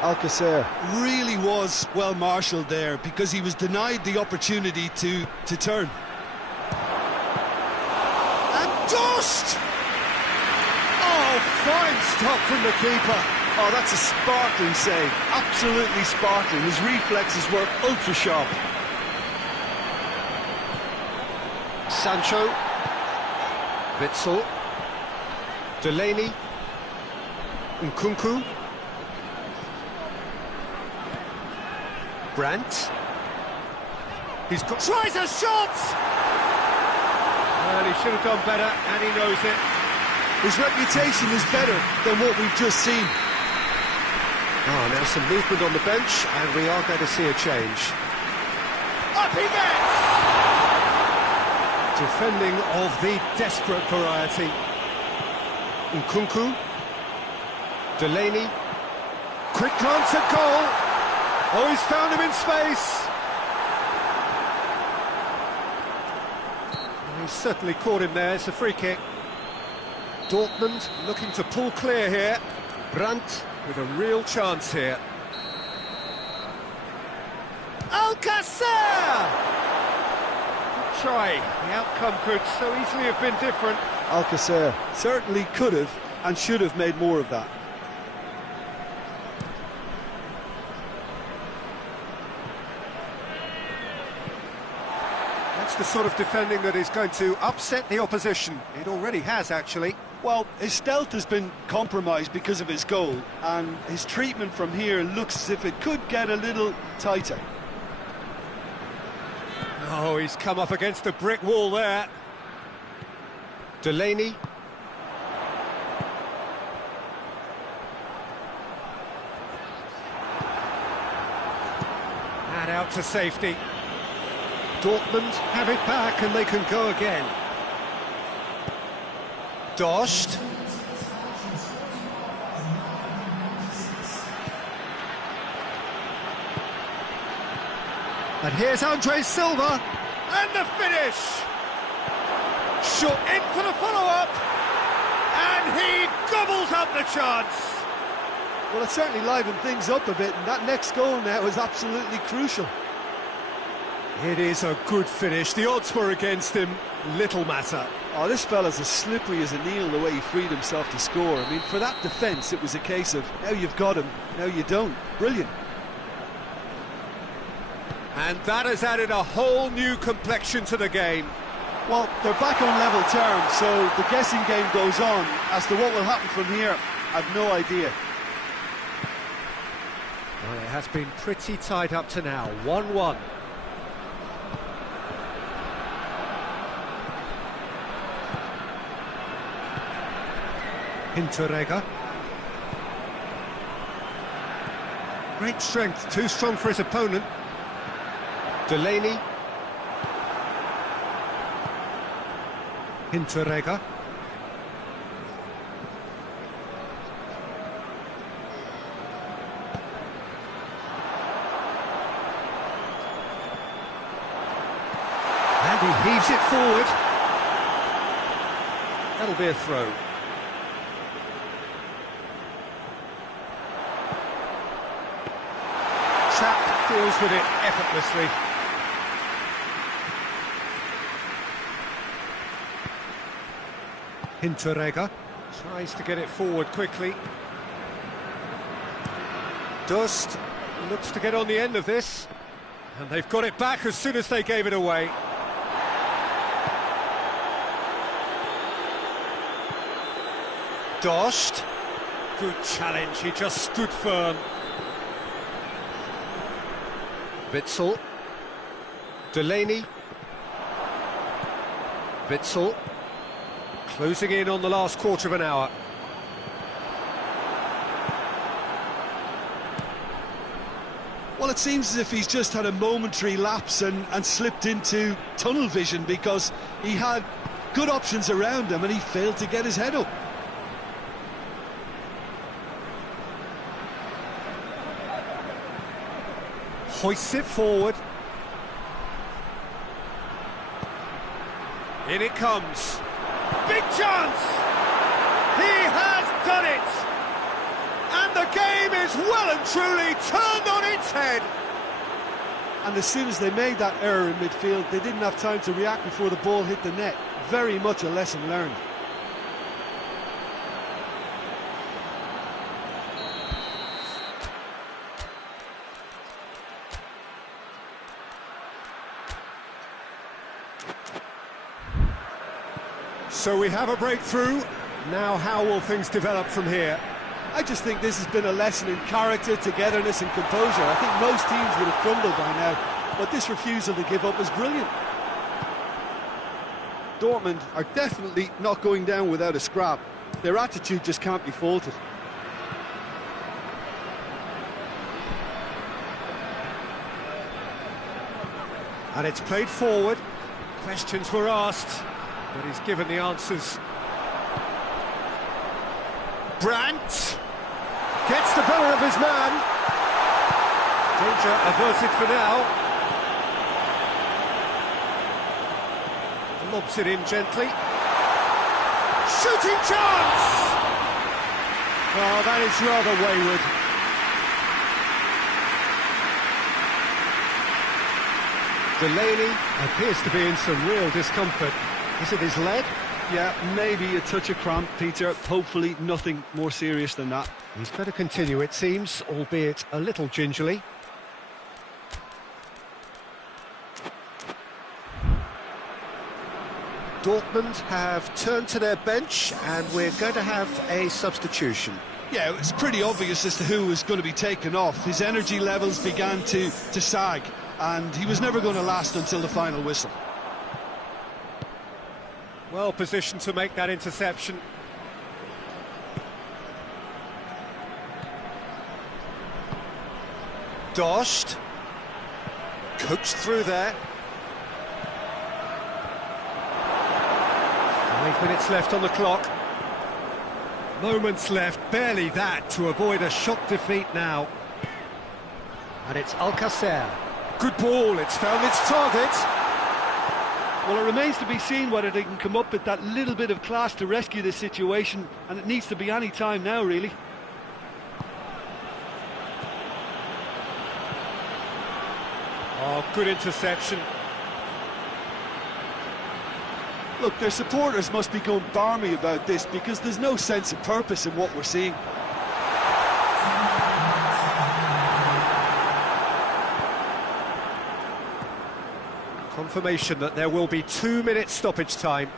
Alcacer really was well marshalled there because he was denied the opportunity to turn. And Dost! Oh, fine stop from the keeper. Oh, that's a sparkling save. Absolutely sparkling. His reflexes were ultra-sharp. Sancho. Witsel. Delaney. Nkunku. Brandt. He's got... Tries a shot! Well, he should have done better, and he knows it. His reputation is better than what we've just seen. Oh, now some movement on the bench, and we are going to see a change. Up he gets! Defending of the desperate variety. Nkunku. Delaney. Quick glance at goal. Oh, he's found him in space. He's certainly caught him there. It's a free kick. Dortmund looking to pull clear here. Brandt with a real chance here. Alcacer! Good try. The outcome could so easily have been different. Alcacer certainly could have and should have made more of that. Let's That's the sort of defending that is going to upset the opposition. It already has, actually. Well, his stealth has been compromised because of his goal, and his treatment from here looks as if it could get a little tighter. Oh, he's come up against a brick wall there. Delaney. And out to safety. Dortmund have it back and they can go again. Dost. And here's Andre Silva. And the finish! Shot in for the follow-up. And he gobbles up the chance. Well, it certainly livened things up a bit, and that next goal now is absolutely crucial. It is a good finish. The odds were against him. Little matter. Oh, this fella's as slippery as a needle the way he freed himself to score. I mean, for that defence, it was a case of, now you've got him, now you don't. Brilliant. And that has added a whole new complexion to the game. Well, they're back on level terms, so the guessing game goes on. As to what will happen from here, I've no idea. Well, it has been pretty tight up to now. 1-1. Hinteregger. Great strength, too strong for his opponent. Delaney. Hinteregger. And he heaves it forward. That'll be a throw. Trap deals with it effortlessly. Hinteregger tries to get it forward quickly. Dost looks to get on the end of this, and they've got it back as soon as they gave it away. Dost, good challenge, he just stood firm. Witsel. Delaney. Witsel. Closing in on the last quarter of an hour. Well, it seems as if he's just had a momentary lapse and slipped into tunnel vision, because he had good options around him and he failed to get his head up. Hoists it forward. In it comes. Big chance! He has done it! And the game is well and truly turned on its head. And as soon as they made that error in midfield, they didn't have time to react before the ball hit the net. Very much a lesson learned. So we have a breakthrough. Now how will things develop from here? I just think this has been a lesson in character, togetherness and composure. I think most teams would have crumbled by now, but this refusal to give up is brilliant. Dortmund are definitely not going down without a scrap. Their attitude just can't be faulted. And it's played forward. Questions were asked, but he's given the answers. Brandt gets the better of his man. Danger averted for now. Lobs it in gently. Shooting chance! Oh, that is rather wayward. Delaney appears to be in some real discomfort. Is it his leg? Yeah, maybe a touch of cramp, Peter. Hopefully nothing more serious than that. He's better continue, it seems, albeit a little gingerly. Dortmund have turned to their bench, and we're going to have a substitution. Yeah, it's pretty obvious as to who was going to be taken off. His energy levels began to sag, and he was never going to last until the final whistle. Well positioned to make that interception. Dost. Coaxed through there. 5 minutes left on the clock. Moments left, barely that, to avoid a shock defeat now. And it's Alcacer. Good ball, it's found its target. Well, it remains to be seen whether they can come up with that little bit of class to rescue this situation, and it needs to be any time now, really. Oh, good interception. Look, their supporters must be going barmy about this because there's no sense of purpose in what we're seeing. Confirmation that there will be 2 minutes stoppage time.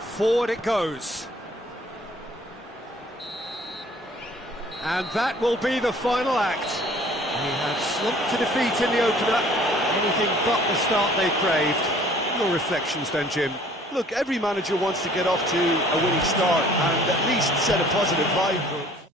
Forward it goes. And that will be the final act. They have slumped to defeat in the opener. Anything but the start they craved. Your reflections then, Jim? Look, every manager wants to get off to a winning start and at least set a positive vibe for